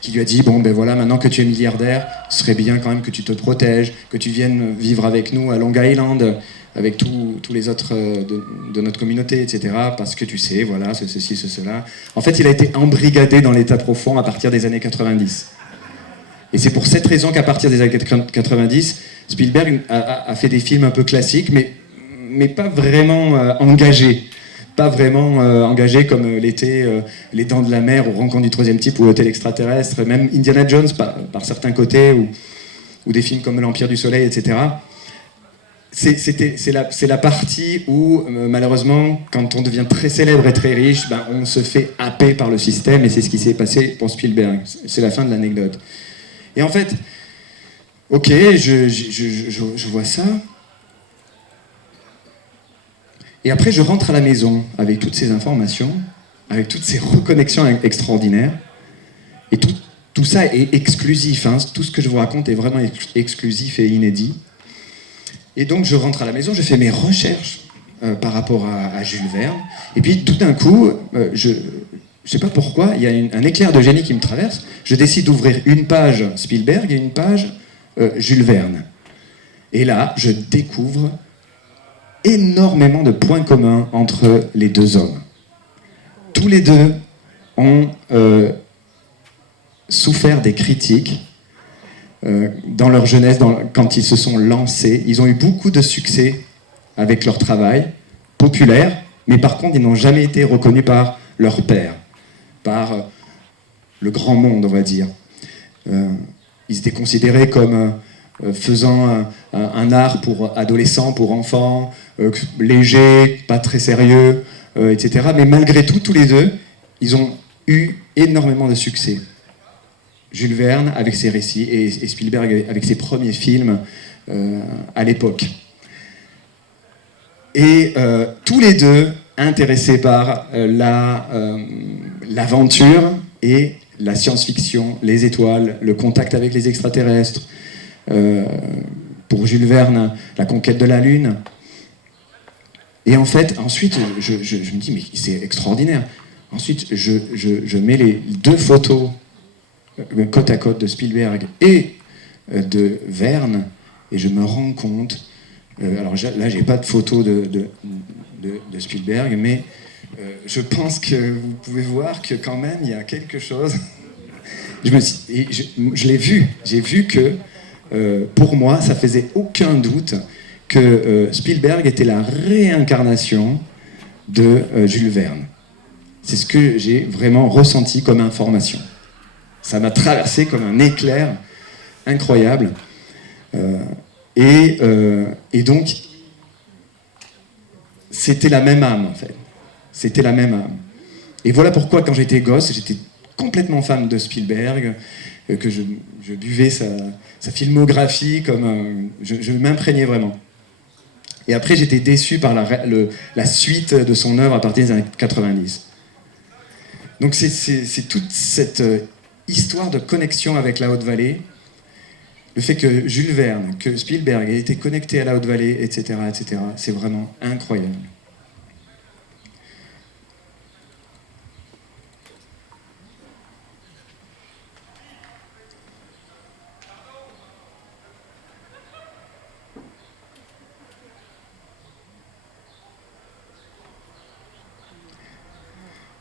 qui lui a dit, bon ben voilà, maintenant que tu es milliardaire, ce serait bien quand même que tu te protèges, que tu viennes vivre avec nous à Long Island, avec tous les autres de notre communauté, etc. Parce que tu sais, voilà, ceci, cela. En fait, il a été embrigadé dans l'état profond à partir des années 90. Et c'est pour cette raison qu'à partir des années 90, Spielberg a fait des films un peu classiques, mais pas vraiment engagés. Pas vraiment engagés comme l'étaient Les Dents de la Mer ou Rencontre du troisième type ou Hôtel extraterrestre, même Indiana Jones par certains côtés, ou des films comme L'Empire du Soleil, etc. C'est la partie où, malheureusement, quand on devient très célèbre et très riche, ben, on se fait happer par le système, et c'est ce qui s'est passé pour Spielberg. C'est la fin de l'anecdote. Et en fait, ok, je vois ça. Et après, je rentre à la maison avec toutes ces informations, avec toutes ces reconnexions extraordinaires. Et tout ça est exclusif. Hein. Tout ce que je vous raconte est vraiment exclusif et inédit. Et donc, je rentre à la maison, je fais mes recherches par rapport à Jules Verne. Et puis, tout d'un coup, je ne sais pas pourquoi, il y a un éclair de génie qui me traverse. Je décide d'ouvrir une page Spielberg et une page Jules Verne. Et là, je découvre énormément de points communs entre les deux hommes. Tous les deux ont souffert des critiques dans leur jeunesse, quand ils se sont lancés. Ils ont eu beaucoup de succès avec leur travail, populaire, mais par contre, ils n'ont jamais été reconnus par leur père, par le grand monde, on va dire. Ils étaient considérés comme faisant un art pour adolescents, pour enfants, léger, pas très sérieux, etc. Mais malgré tout, tous les deux, ils ont eu énormément de succès. Jules Verne avec ses récits et Spielberg avec ses premiers films à l'époque. Et tous les deux intéressés par l'aventure et la science-fiction, les étoiles, le contact avec les extraterrestres. Pour Jules Verne, la conquête de la Lune. Et en fait, ensuite, je me dis, mais c'est extraordinaire. Ensuite, je mets les deux photos côte à côte de Spielberg et de Verne, et je me rends compte, alors là, j'ai pas de photo de Spielberg, mais je pense que vous pouvez voir que quand même, il y a quelque chose. Je l'ai vu. J'ai vu que, pour moi, ça faisait aucun doute que Spielberg était la réincarnation de Jules Verne. C'est ce que j'ai vraiment ressenti comme information. Ça m'a traversé comme un éclair incroyable. Et donc, c'était la même âme, en fait. C'était la même âme. Et voilà pourquoi, quand j'étais gosse, j'étais complètement fan de Spielberg, que je buvais sa filmographie, je m'imprégnais vraiment. Et après, j'étais déçu par la suite de son œuvre à partir des années 90. Donc c'est toute cette histoire de connexion avec la Haute-Vallée, le fait que Jules Verne, que Spielberg ait été connecté à la Haute-Vallée, etc., c'est vraiment incroyable.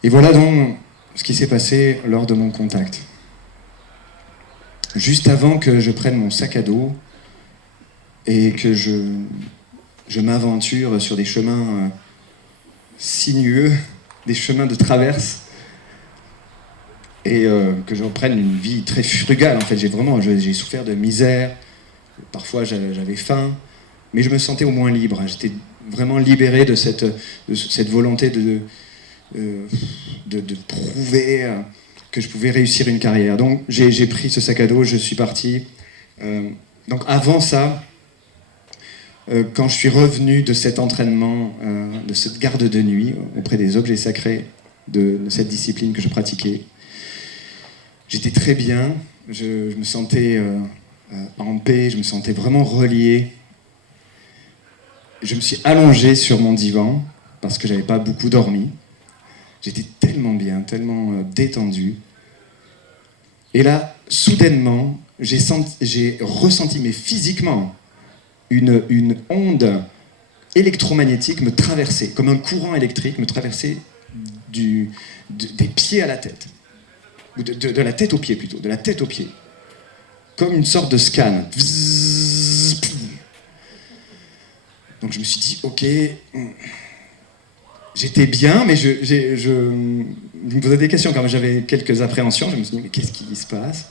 Et voilà donc ce qui s'est passé lors de mon contact. Juste avant que je prenne mon sac à dos et que je m'aventure sur des chemins sinueux, des chemins de traverse, et que je reprenne une vie très frugale. En fait, j'ai souffert de misère, parfois j'avais faim, mais je me sentais au moins libre. J'étais vraiment libéré de cette volonté de prouver que je pouvais réussir une carrière. Donc j'ai pris ce sac à dos, je suis parti. Donc avant ça, quand je suis revenu de cet entraînement, de cette garde de nuit auprès des objets sacrés de cette discipline que je pratiquais, j'étais très bien, je me sentais en paix, je me sentais vraiment relié. Je me suis allongé sur mon divan parce que j'avais pas beaucoup dormi. J'étais tellement bien, tellement détendu. Et là, soudainement, j'ai ressenti, mais physiquement, une onde électromagnétique me traverser, comme un courant électrique me traverser des pieds à la tête. Ou de la tête aux pieds plutôt, de la tête aux pieds. Comme une sorte de scan. Donc je me suis dit, ok... J'étais bien, mais je me posais des questions quand j'avais quelques appréhensions. Je me suis dit, mais qu'est-ce qui se passe ?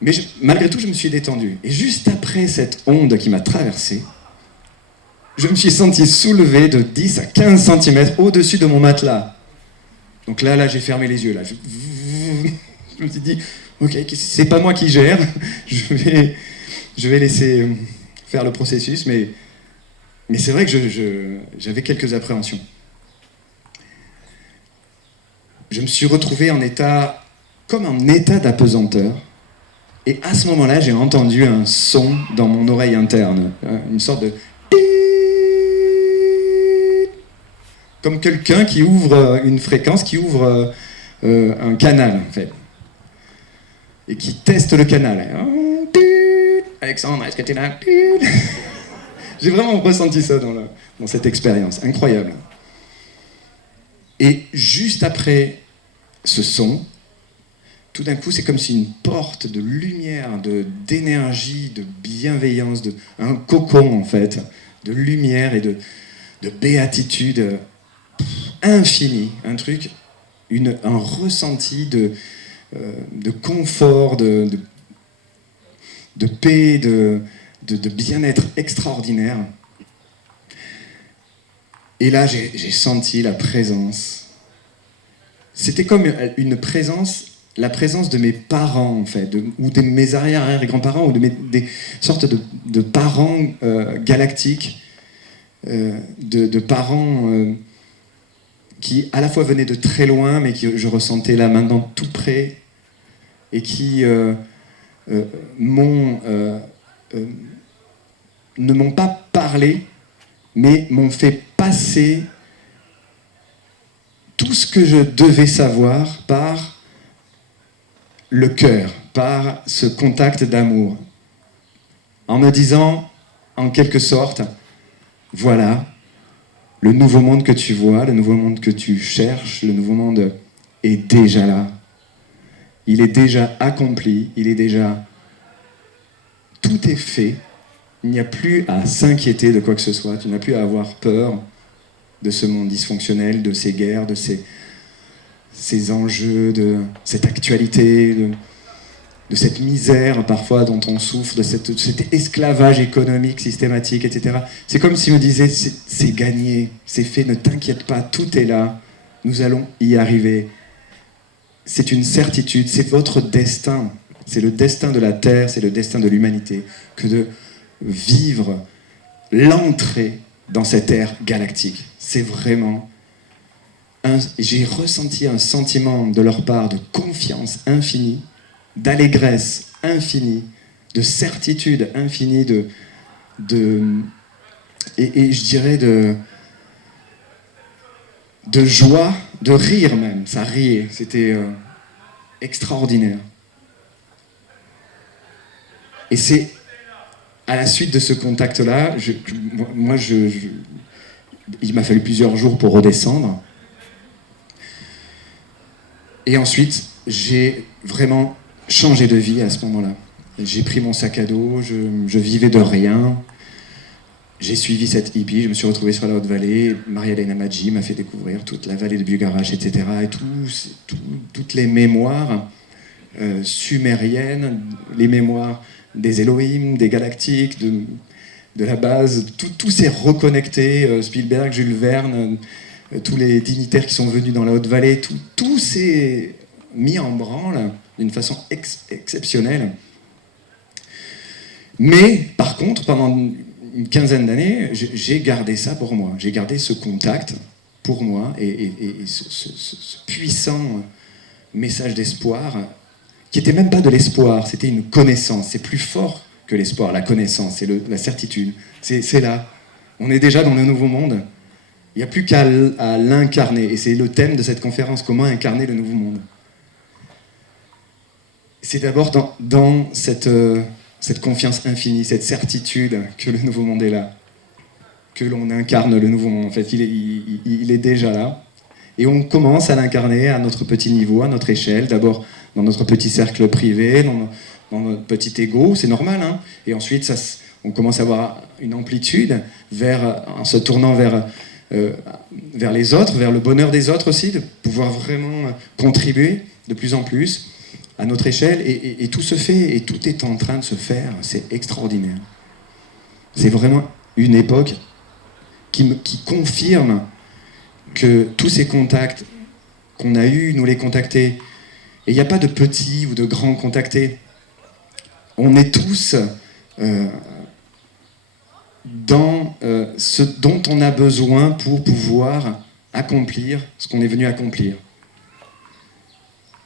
Mais malgré tout, je me suis détendu. Et juste après cette onde qui m'a traversé, je me suis senti soulevé de 10 à 15 cm au-dessus de mon matelas. Donc là, j'ai fermé les yeux. Là. Je me suis dit, ok, c'est pas moi qui gère. Je vais laisser faire le processus, mais c'est vrai que j'avais quelques appréhensions. Je me suis retrouvé en état d'apesanteur. Et à ce moment-là, j'ai entendu un son dans mon oreille interne. Une sorte de... Comme quelqu'un qui ouvre une fréquence, qui ouvre un canal, en fait. Et qui teste le canal. Alexandre, est-ce que tu es là ? J'ai vraiment ressenti ça dans cette expérience, incroyable. Et juste après ce son, tout d'un coup, c'est comme si une porte de lumière, d'énergie, de bienveillance, un cocon en fait, de lumière et de béatitude infinie, un truc, un ressenti de confort, de paix, de bien-être extraordinaire. Et là, j'ai senti la présence. C'était comme une présence, la présence de mes parents, en fait, ou de mes arrière-grands-parents, ou des sortes de parents galactiques, de parents qui à la fois venaient de très loin, mais que je ressentais là maintenant tout près, et qui ne m'ont pas parlé, mais m'ont fait passer tout ce que je devais savoir par le cœur, par ce contact d'amour, en me disant, en quelque sorte, voilà, le nouveau monde que tu vois, le nouveau monde que tu cherches, le nouveau monde est déjà là. Il est déjà accompli, il est déjà... Tout est fait. Il n'y a plus à s'inquiéter de quoi que ce soit, tu n'as plus à avoir peur de ce monde dysfonctionnel, de ces guerres, de ces enjeux, de cette actualité, de cette misère parfois dont on souffre, de cet esclavage économique systématique, etc. C'est comme si on disait, c'est gagné, c'est fait, ne t'inquiète pas, tout est là, nous allons y arriver. C'est une certitude, c'est votre destin, c'est le destin de la Terre, c'est le destin de l'humanité, que de vivre l'entrée dans cette ère galactique. C'est vraiment... J'ai ressenti un sentiment de leur part de confiance infinie, d'allégresse infinie, de certitude infinie, et je dirais de joie, de rire même. Ça riait, c'était extraordinaire. Et c'est à la suite de ce contact-là, il m'a fallu plusieurs jours pour redescendre. Et ensuite, j'ai vraiment changé de vie à ce moment-là. J'ai pris mon sac à dos, je vivais de rien. J'ai suivi cette hippie, je me suis retrouvé sur la Haute-Vallée. Maria-Elena Maggi m'a fait découvrir toute la vallée de Bugarach, etc. Et toutes les mémoires sumériennes, les mémoires des Elohim, des galactiques, de la base, tout s'est reconnecté. Spielberg, Jules Verne, tous les dignitaires qui sont venus dans la Haute-Vallée, tout s'est mis en branle d'une façon exceptionnelle. Mais, par contre, pendant une quinzaine d'années, j'ai gardé ça pour moi. J'ai gardé ce contact pour moi et ce puissant message d'espoir qui n'était même pas de l'espoir, c'était une connaissance. C'est plus fort que l'espoir, la connaissance, c'est la certitude. C'est là. On est déjà dans le nouveau monde. Il n'y a plus qu'à l'incarner. Et c'est le thème de cette conférence, comment incarner le nouveau monde. C'est d'abord dans cette confiance infinie, cette certitude que le nouveau monde est là, que l'on incarne le nouveau monde. En fait, il est déjà là. Et on commence à l'incarner à notre petit niveau, à notre échelle, d'abord dans notre petit cercle privé, dans notre petit ego, c'est normal, hein. Et ensuite, on commence à avoir une amplitude en se tournant vers les autres, vers le bonheur des autres aussi, de pouvoir vraiment contribuer de plus en plus à notre échelle, et tout se fait, et tout est en train de se faire, c'est extraordinaire. C'est vraiment une époque qui confirme que tous ces contacts qu'on a eus, nous les contactés, et il n'y a pas de petits ou de grands contactés, on est tous dans ce dont on a besoin pour pouvoir accomplir ce qu'on est venu accomplir.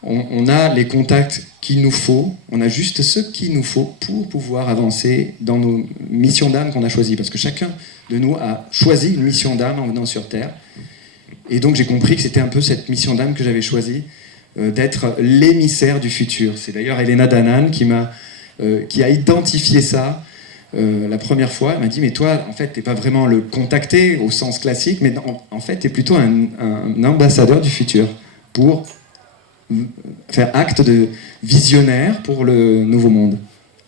On a les contacts qu'il nous faut, on a juste ce qu'il nous faut pour pouvoir avancer dans nos missions d'âme qu'on a choisies. Parce que chacun de nous a choisi une mission d'âme en venant sur Terre. Et donc j'ai compris que c'était un peu cette mission d'âme que j'avais choisie, d'être l'émissaire du futur. C'est d'ailleurs Elena Danaan qui a identifié ça la première fois. Elle m'a dit, mais toi, en fait, t'es pas vraiment le contacté au sens classique, mais en fait, t'es plutôt un ambassadeur du futur pour faire acte de visionnaire pour le nouveau monde.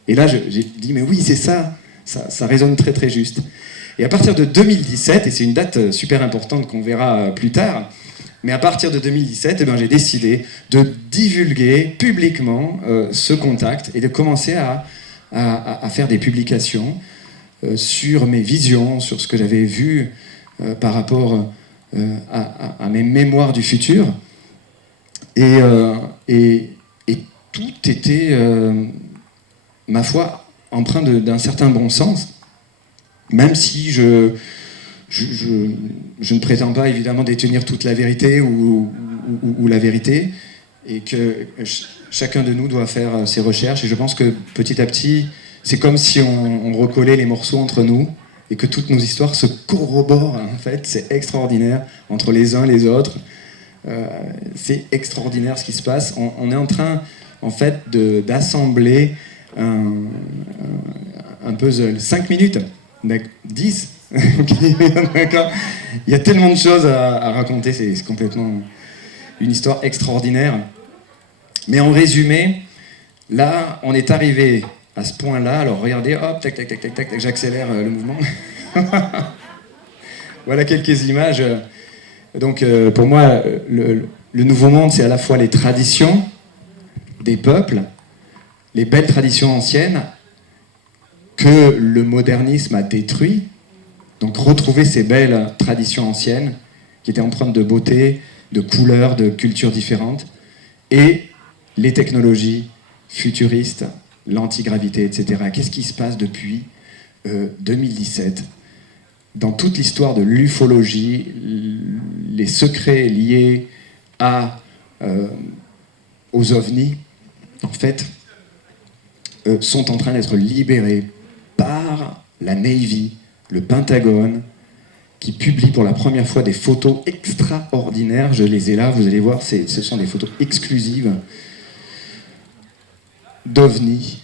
Et là, j'ai dit, mais oui, c'est ça, ça résonne très très juste. Et à partir de 2017, et c'est une date super importante qu'on verra plus tard, mais à partir de 2017, eh ben, j'ai décidé de divulguer publiquement ce contact et de commencer à faire des publications sur mes visions, sur ce que j'avais vu par rapport à mes mémoires du futur. Et tout était, ma foi, empreint d'un certain bon sens, même si je ne prétends pas évidemment détenir toute la vérité ou la vérité, et que chacun de nous doit faire ses recherches. Et je pense que petit à petit, c'est comme si on recollait les morceaux entre nous, et que toutes nos histoires se corroborent, en fait. C'est extraordinaire, entre les uns et les autres. C'est extraordinaire ce qui se passe. On est en train, en fait, d'assembler un puzzle. 5 minutes, 10. D'accord. Il y a tellement de choses à raconter, c'est complètement une histoire extraordinaire. Mais en résumé, là, on est arrivé à ce point-là. Alors regardez, hop, tac, tac, tac, tac, tac, j'accélère le mouvement. Voilà quelques images. Donc pour moi, le nouveau monde, c'est à la fois les traditions des peuples, les belles traditions anciennes que le modernisme a détruit. Donc retrouver ces belles traditions anciennes qui étaient empreintes de beauté, de couleurs, de cultures différentes, et les technologies futuristes, l'antigravité, etc. Qu'est-ce qui se passe depuis 2017 dans toute l'histoire de l'ufologie, les secrets liés aux ovnis, en fait, sont en train d'être libérés par la Navy, le Pentagone, qui publie pour la première fois des photos extraordinaires. Je les ai là, vous allez voir, ce sont des photos exclusives d'ovnis,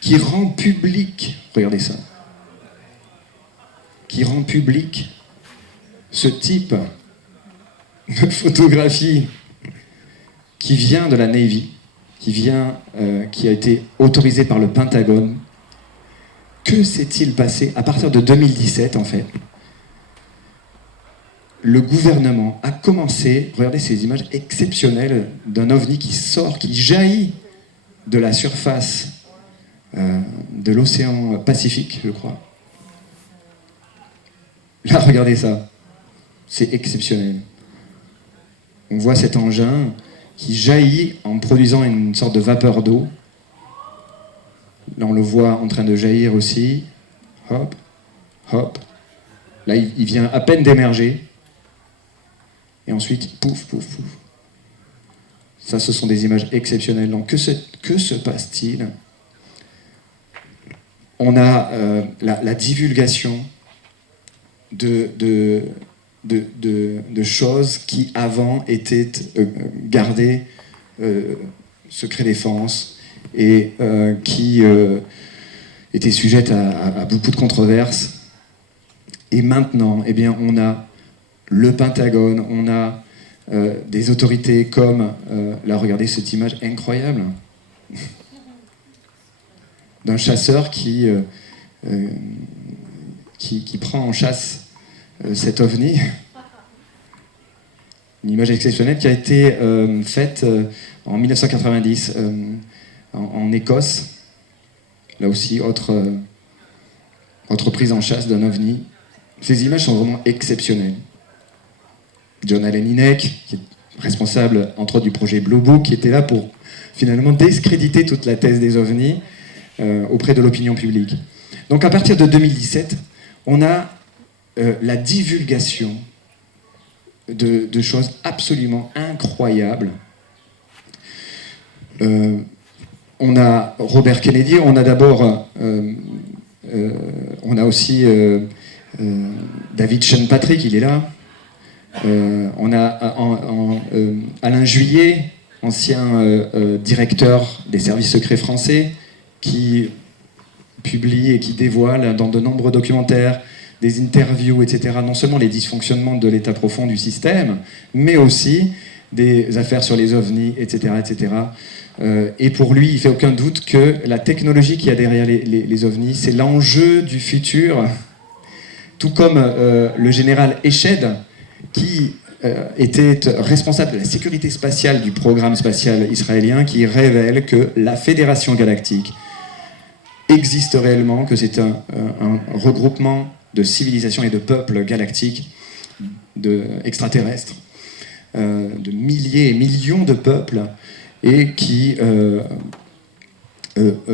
qui rend public, regardez ça, qui rend public ce type de photographie qui vient de la Navy, qui a été autorisé par le Pentagone. Que s'est-il passé à partir de 2017, en fait? Le gouvernement a commencé, regardez ces images exceptionnelles d'un ovni qui sort, qui jaillit de la surface de l'océan Pacifique, je crois. Là, regardez ça. C'est exceptionnel. On voit cet engin qui jaillit en produisant une sorte de vapeur d'eau. Là, on le voit en train de jaillir aussi. Hop, hop. Là, il vient à peine d'émerger. Et ensuite, pouf, pouf, pouf. Ça, ce sont des images exceptionnelles. Donc, que se passe-t-il? On a la divulgation de choses qui, avant, étaient gardées secret défense et qui étaient sujettes à beaucoup de controverses. Et maintenant, eh bien, on a le Pentagone, on a des autorités comme... là, regardez cette image incroyable d'un chasseur qui prend en chasse cet ovni. Une image exceptionnelle qui a été faite en 1990 en Écosse. Là aussi, autre prise en chasse d'un ovni. Ces images sont vraiment exceptionnelles. John Allen Hynek, qui est responsable entre autres du projet Blue Book, qui était là pour finalement discréditer toute la thèse des ovnis auprès de l'opinion publique. Donc à partir de 2017, on a la divulgation de choses absolument incroyables. On a Robert Kennedy, on a d'abord, on a aussi David Sean Patrick, il est là. On a Alain Juillet, ancien directeur des services secrets français, qui publie et qui dévoile dans de nombreux documentaires, des interviews, etc., non seulement les dysfonctionnements de l'état profond du système, mais aussi des affaires sur les ovnis, etc. etc. Et pour lui, il ne fait aucun doute que la technologie qu'il y a derrière les ovnis, c'est l'enjeu du futur, tout comme le général Eshed, qui était responsable de la sécurité spatiale du programme spatial israélien, qui révèle que la Fédération galactique existe réellement, que c'est un regroupement de civilisations et de peuples galactiques, extraterrestres, de milliers et millions de peuples, et qui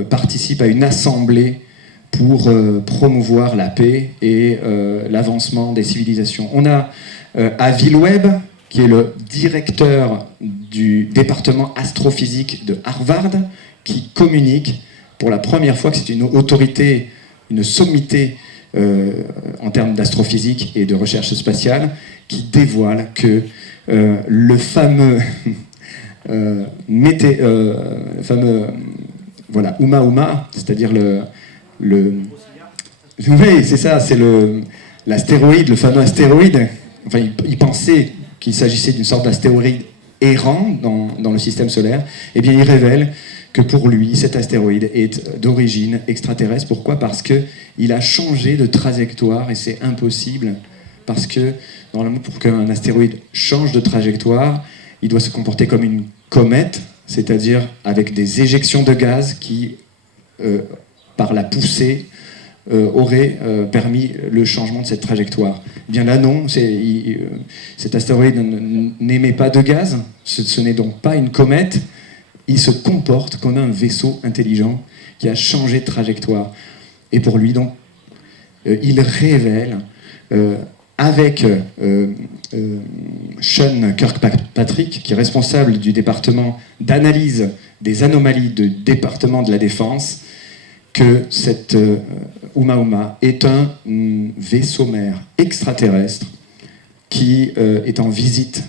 participent à une assemblée pour promouvoir la paix et l'avancement des civilisations. On a Avi Loeb, qui est le directeur du département astrophysique de Harvard, qui communique pour la première fois, que c'est une autorité, une sommité en termes d'astrophysique et de recherche spatiale, qui dévoile que le fameux voilà, Uma, c'est-à-dire oui, c'est ça, c'est l'astéroïde, le fameux astéroïde. Enfin, il pensait qu'il s'agissait d'une sorte d'astéroïde errant dans le système solaire. Eh bien, il révèle que pour lui, cet astéroïde est d'origine extraterrestre. Pourquoi ? Parce qu'il a changé de trajectoire, et c'est impossible, parce que, normalement, pour qu'un astéroïde change de trajectoire, il doit se comporter comme une comète, c'est-à-dire avec des éjections de gaz qui, par la poussée, auraient permis le changement de cette trajectoire. Eh bien là, non, cet astéroïde n'émet pas de gaz, ce n'est donc pas une comète, il se comporte comme un vaisseau intelligent qui a changé de trajectoire. Et pour lui, donc, il révèle, avec Sean Kirkpatrick, qui est responsable du département d'analyse des anomalies du département de la Défense, que cette Uma est un vaisseau-mère extraterrestre qui est en visite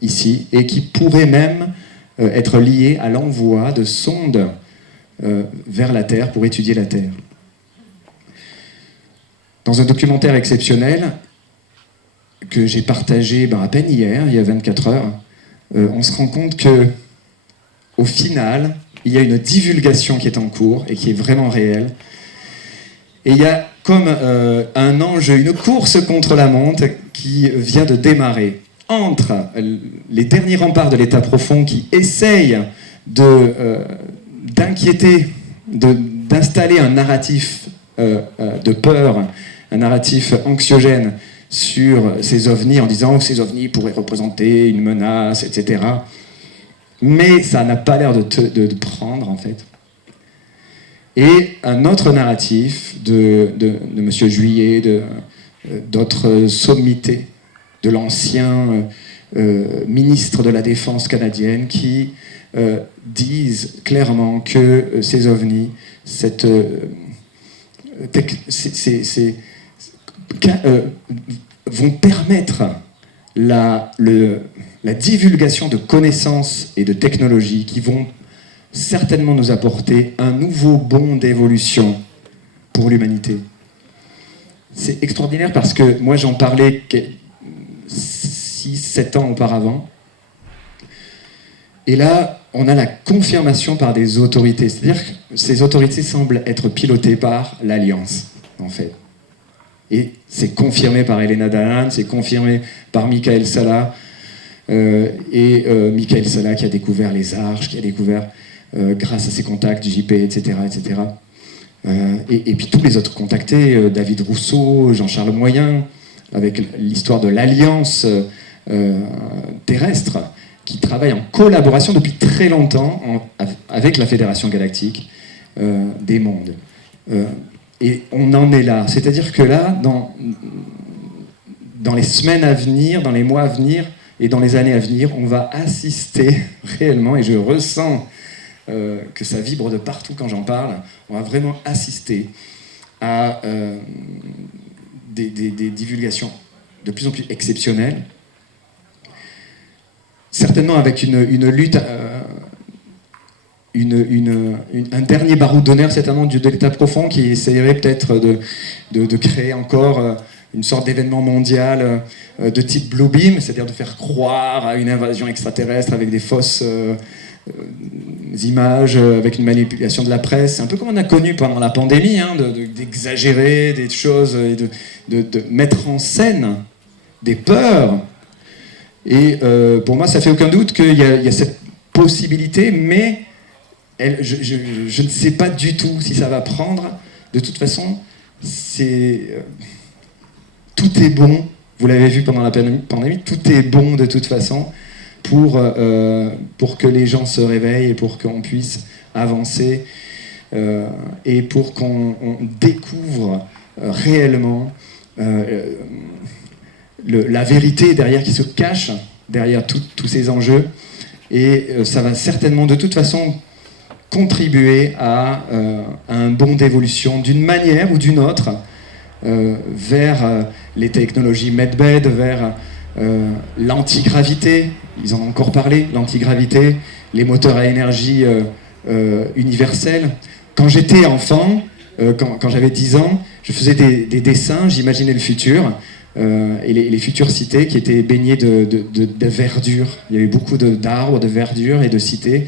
ici et qui pourrait même être lié à l'envoi de sondes vers la Terre pour étudier la Terre. Dans un documentaire exceptionnel que j'ai partagé à peine hier, il y a 24 heures, on se rend compte que, au final, il y a une divulgation qui est en cours et qui est vraiment réelle. Et il y a comme un enjeu, une course contre la montre qui vient de démarrer entre les derniers remparts de l'État profond qui essayent d'inquiéter, d'installer un narratif de peur, un narratif anxiogène sur ces ovnis en disant que ces ovnis pourraient représenter une menace, etc. Mais ça n'a pas l'air de prendre, en fait. Et un autre narratif de M. Juillet, d'autres sommités, de l'ancien ministre de la Défense canadienne, qui disent clairement que ces ovnis, vont permettre la divulgation de connaissances et de technologies qui vont certainement nous apporter un nouveau bond d'évolution pour l'humanité. C'est extraordinaire parce que moi j'en parlais 6-7 ans auparavant, et là on a la confirmation par des autorités, c'est-à-dire que ces autorités semblent être pilotées par l'Alliance, en fait. Et c'est confirmé par Elena Danaan, c'est confirmé par Michael Salla, Michael Salla qui a découvert les arches, qui a découvert, grâce à ses contacts, JP, etc., etc. Et puis tous les autres contactés, David Rousseau, Jean-Charles Moyen, avec l'histoire de l'Alliance terrestre, qui travaille en collaboration depuis très longtemps avec la Fédération Galactique des mondes. Et on en est là. C'est-à-dire que là, dans les semaines à venir, dans les mois à venir et dans les années à venir, on va assister réellement, et je ressens que ça vibre de partout quand j'en parle, on va vraiment assister à des divulgations de plus en plus exceptionnelles, certainement avec une lutte, un dernier baroud d'honneur certainement de l'État profond qui essayerait peut-être de créer encore une sorte d'événement mondial de type Blue Beam, c'est-à-dire de faire croire à une invasion extraterrestre avec des fausses images, avec une manipulation de la presse. C'est un peu comme on a connu pendant la pandémie, hein, d'exagérer des choses et de mettre en scène des peurs. Et pour moi, ça fait aucun doute qu'il y a cette possibilité, mais je ne sais pas du tout si ça va prendre. De toute façon, tout est bon. Vous l'avez vu pendant la pandémie, tout est bon de toute façon pour que les gens se réveillent et pour qu'on puisse avancer et pour qu'on découvre réellement la vérité derrière qui se cache derrière tous ces enjeux. Et ça va certainement de toute façon contribuer à un bond d'évolution d'une manière ou d'une autre vers les technologies medbed, vers l'antigravité, ils en ont encore parlé, l'antigravité, les moteurs à énergie universelle. Quand j'étais enfant, quand j'avais 10 ans, je faisais des dessins, j'imaginais le futur, et les futures cités qui étaient baignées de verdure. Il y avait beaucoup d'arbres, de verdure et de cités.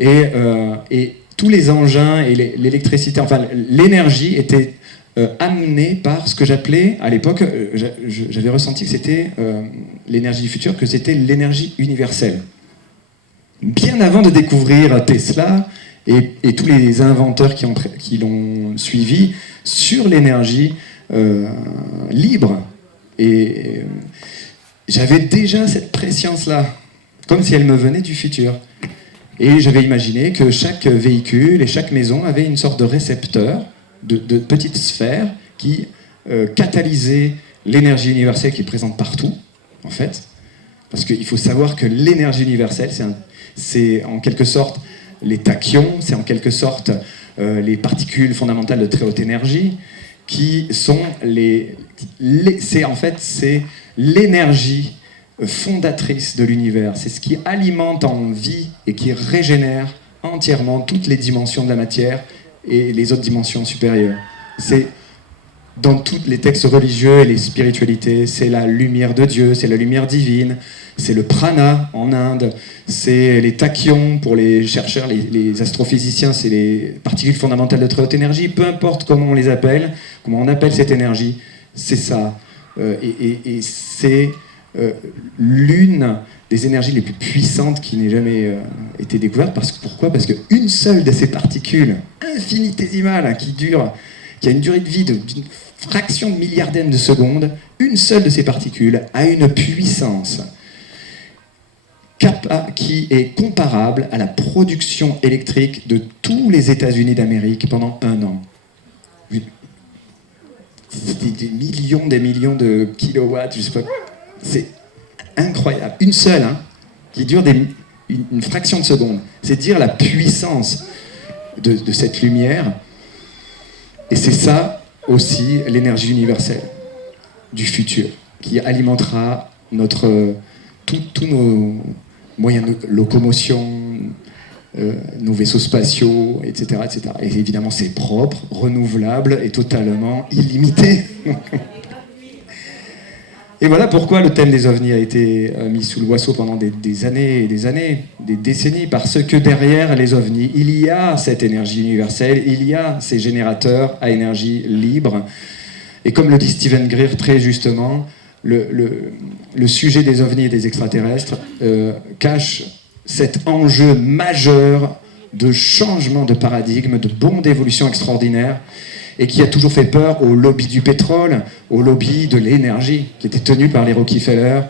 Et tous les engins et l'électricité, enfin l'énergie était amenée par ce que j'appelais, à l'époque, j'avais ressenti que c'était l'énergie du futur, que c'était l'énergie universelle. Bien avant de découvrir Tesla et tous les inventeurs qui l'ont suivi sur l'énergie libre. Et j'avais déjà cette préscience-là, comme si elle me venait du futur. Et j'avais imaginé que chaque véhicule et chaque maison avait une sorte de récepteur, de petites sphères qui catalysaient l'énergie universelle qui est présente partout, en fait. Parce qu'il faut savoir que l'énergie universelle, c'est en quelque sorte les tachyons, c'est en quelque sorte les particules fondamentales de très haute énergie, qui sont c'est l'énergie fondatrice de l'univers. C'est ce qui alimente en vie et qui régénère entièrement toutes les dimensions de la matière et les autres dimensions supérieures. C'est dans tous les textes religieux et les spiritualités, c'est la lumière de Dieu, c'est la lumière divine, c'est le prana en Inde, c'est les tachyons pour les chercheurs, les astrophysiciens, c'est les particules fondamentales de très haute énergie, peu importe comment on les appelle, comment on appelle cette énergie, c'est ça. Et c'est l'une des énergies les plus puissantes qui n'ait jamais été découverte. Pourquoi ? Parce qu'une seule de ces particules infinitésimales hein, qui a une durée de vie d'une fraction de milliardaine de seconde, une seule de ces particules a une puissance qui est comparable à la production électrique de tous les États-Unis d'Amérique pendant 1 an. C'est des millions de kilowatts, je sais pas. C'est incroyable. Une seule, hein, qui dure une fraction de seconde. C'est dire la puissance de cette lumière. Et c'est ça aussi l'énergie universelle du futur, qui alimentera tous nos moyens de locomotion, nos vaisseaux spatiaux, etc., etc. Et évidemment, c'est propre, renouvelable et totalement illimité. Et voilà pourquoi le thème des ovnis a été mis sous le boisseau pendant des années et des années, des décennies, parce que derrière les ovnis, il y a cette énergie universelle, il y a ces générateurs à énergie libre. Et comme le dit Stephen Greer très justement, le sujet des ovnis et des extraterrestres cache cet enjeu majeur de changement de paradigme, de bond d'évolution extraordinaire, et qui a toujours fait peur au lobby du pétrole, au lobby de l'énergie, qui était tenu par les Rockefeller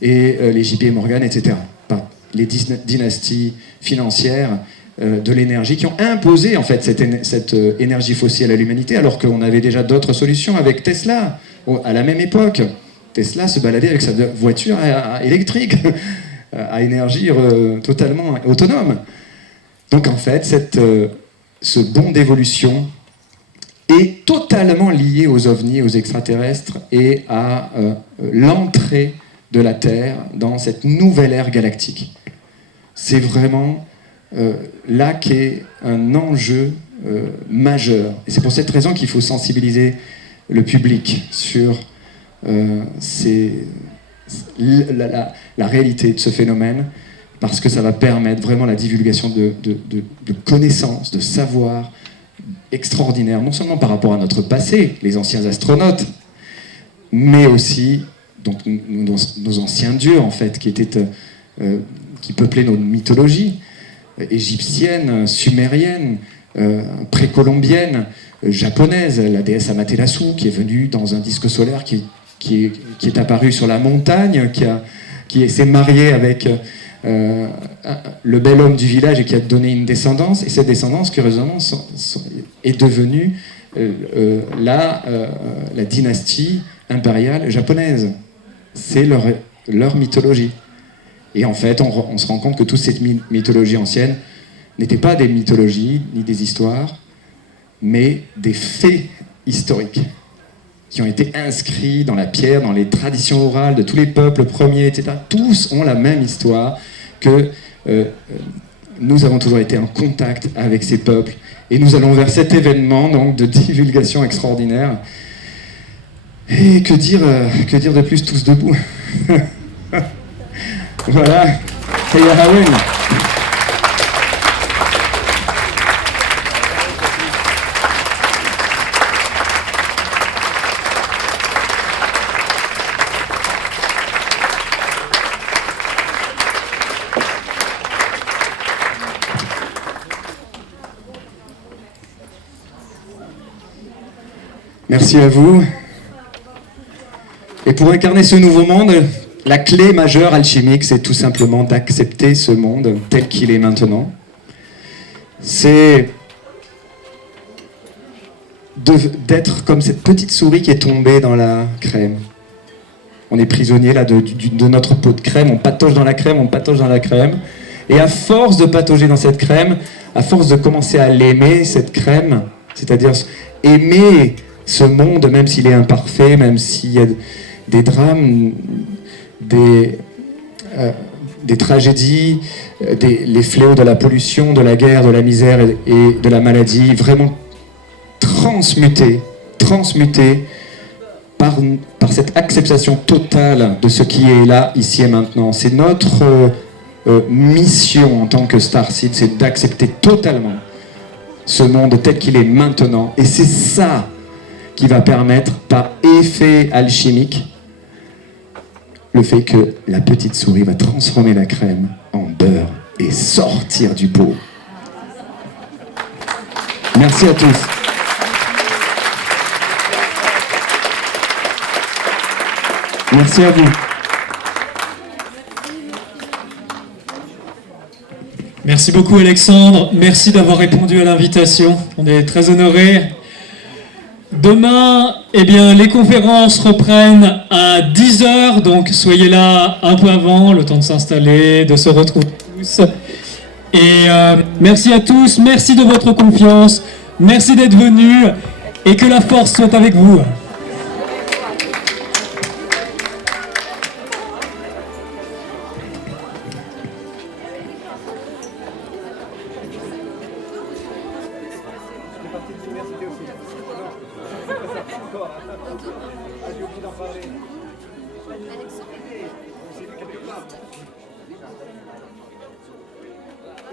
et les JP Morgan, etc. Par les dynasties financières de l'énergie qui ont imposé en fait cette énergie fossile à l'humanité, alors qu'on avait déjà d'autres solutions avec Tesla, à la même époque. Tesla se baladait avec sa voiture électrique, à énergie totalement autonome. Donc en fait, ce bond d'évolution est totalement lié aux ovnis, aux extraterrestres et à l'entrée de la Terre dans cette nouvelle ère galactique. C'est vraiment là qu'est un enjeu majeur. Et c'est pour cette raison qu'il faut sensibiliser le public sur c'est la réalité de ce phénomène, parce que ça va permettre vraiment la divulgation de connaissances, de savoirs extraordinaires, non seulement par rapport à notre passé, les anciens astronautes, mais aussi donc, nos anciens dieux, en fait, qui peuplaient nos mythologies égyptiennes, sumériennes, précolombiennes, japonaise, la déesse Amaterasu, qui est venue dans un disque solaire qui est apparu sur la montagne, qui s'est mariée avec le bel homme du village et qui a donné une descendance, et cette descendance, curieusement, est devenue la dynastie impériale japonaise. C'est leur mythologie. Et en fait, on se rend compte que toute cette mythologie ancienne n'était pas des mythologies ni des histoires, mais des faits historiques qui ont été inscrits dans la pierre, dans les traditions orales de tous les peuples premiers, etc. Tous ont la même histoire, que nous avons toujours été en contact avec ces peuples, et nous allons vers cet événement donc, de divulgation extraordinaire. Et que dire de plus, tous debout. Voilà, c'est Yahweh. Merci à vous. Et pour incarner ce nouveau monde, la clé majeure alchimique, c'est tout simplement d'accepter ce monde tel qu'il est maintenant. C'est d'être comme cette petite souris qui est tombée dans la crème. On est prisonnier là de notre pot de crème, on patauge dans la crème, on patauge dans la crème. Et à force de patauger dans cette crème, à force de commencer à l'aimer, cette crème, c'est-à-dire aimer ce monde, même s'il est imparfait, même s'il y a des drames, des tragédies, les fléaux de la pollution, de la guerre, de la misère et de la maladie, vraiment transmutés par cette acceptation totale de ce qui est là, ici et maintenant. C'est notre mission en tant que Starseed, c'est d'accepter totalement ce monde tel qu'il est maintenant. Et c'est ça qui va permettre, par effet alchimique, le fait que la petite souris va transformer la crème en beurre et sortir du pot. Merci à tous. Merci à vous. Merci beaucoup Alexandre, merci d'avoir répondu à l'invitation, on est très honorés. Demain, eh bien, les conférences reprennent à 10h, donc soyez là un peu avant, le temps de s'installer, de se retrouver tous. Et merci à tous, merci de votre confiance, merci d'être venus, et que la force soit avec vous.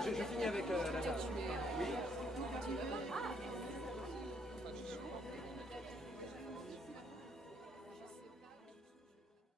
Je finis avec la date. Oui.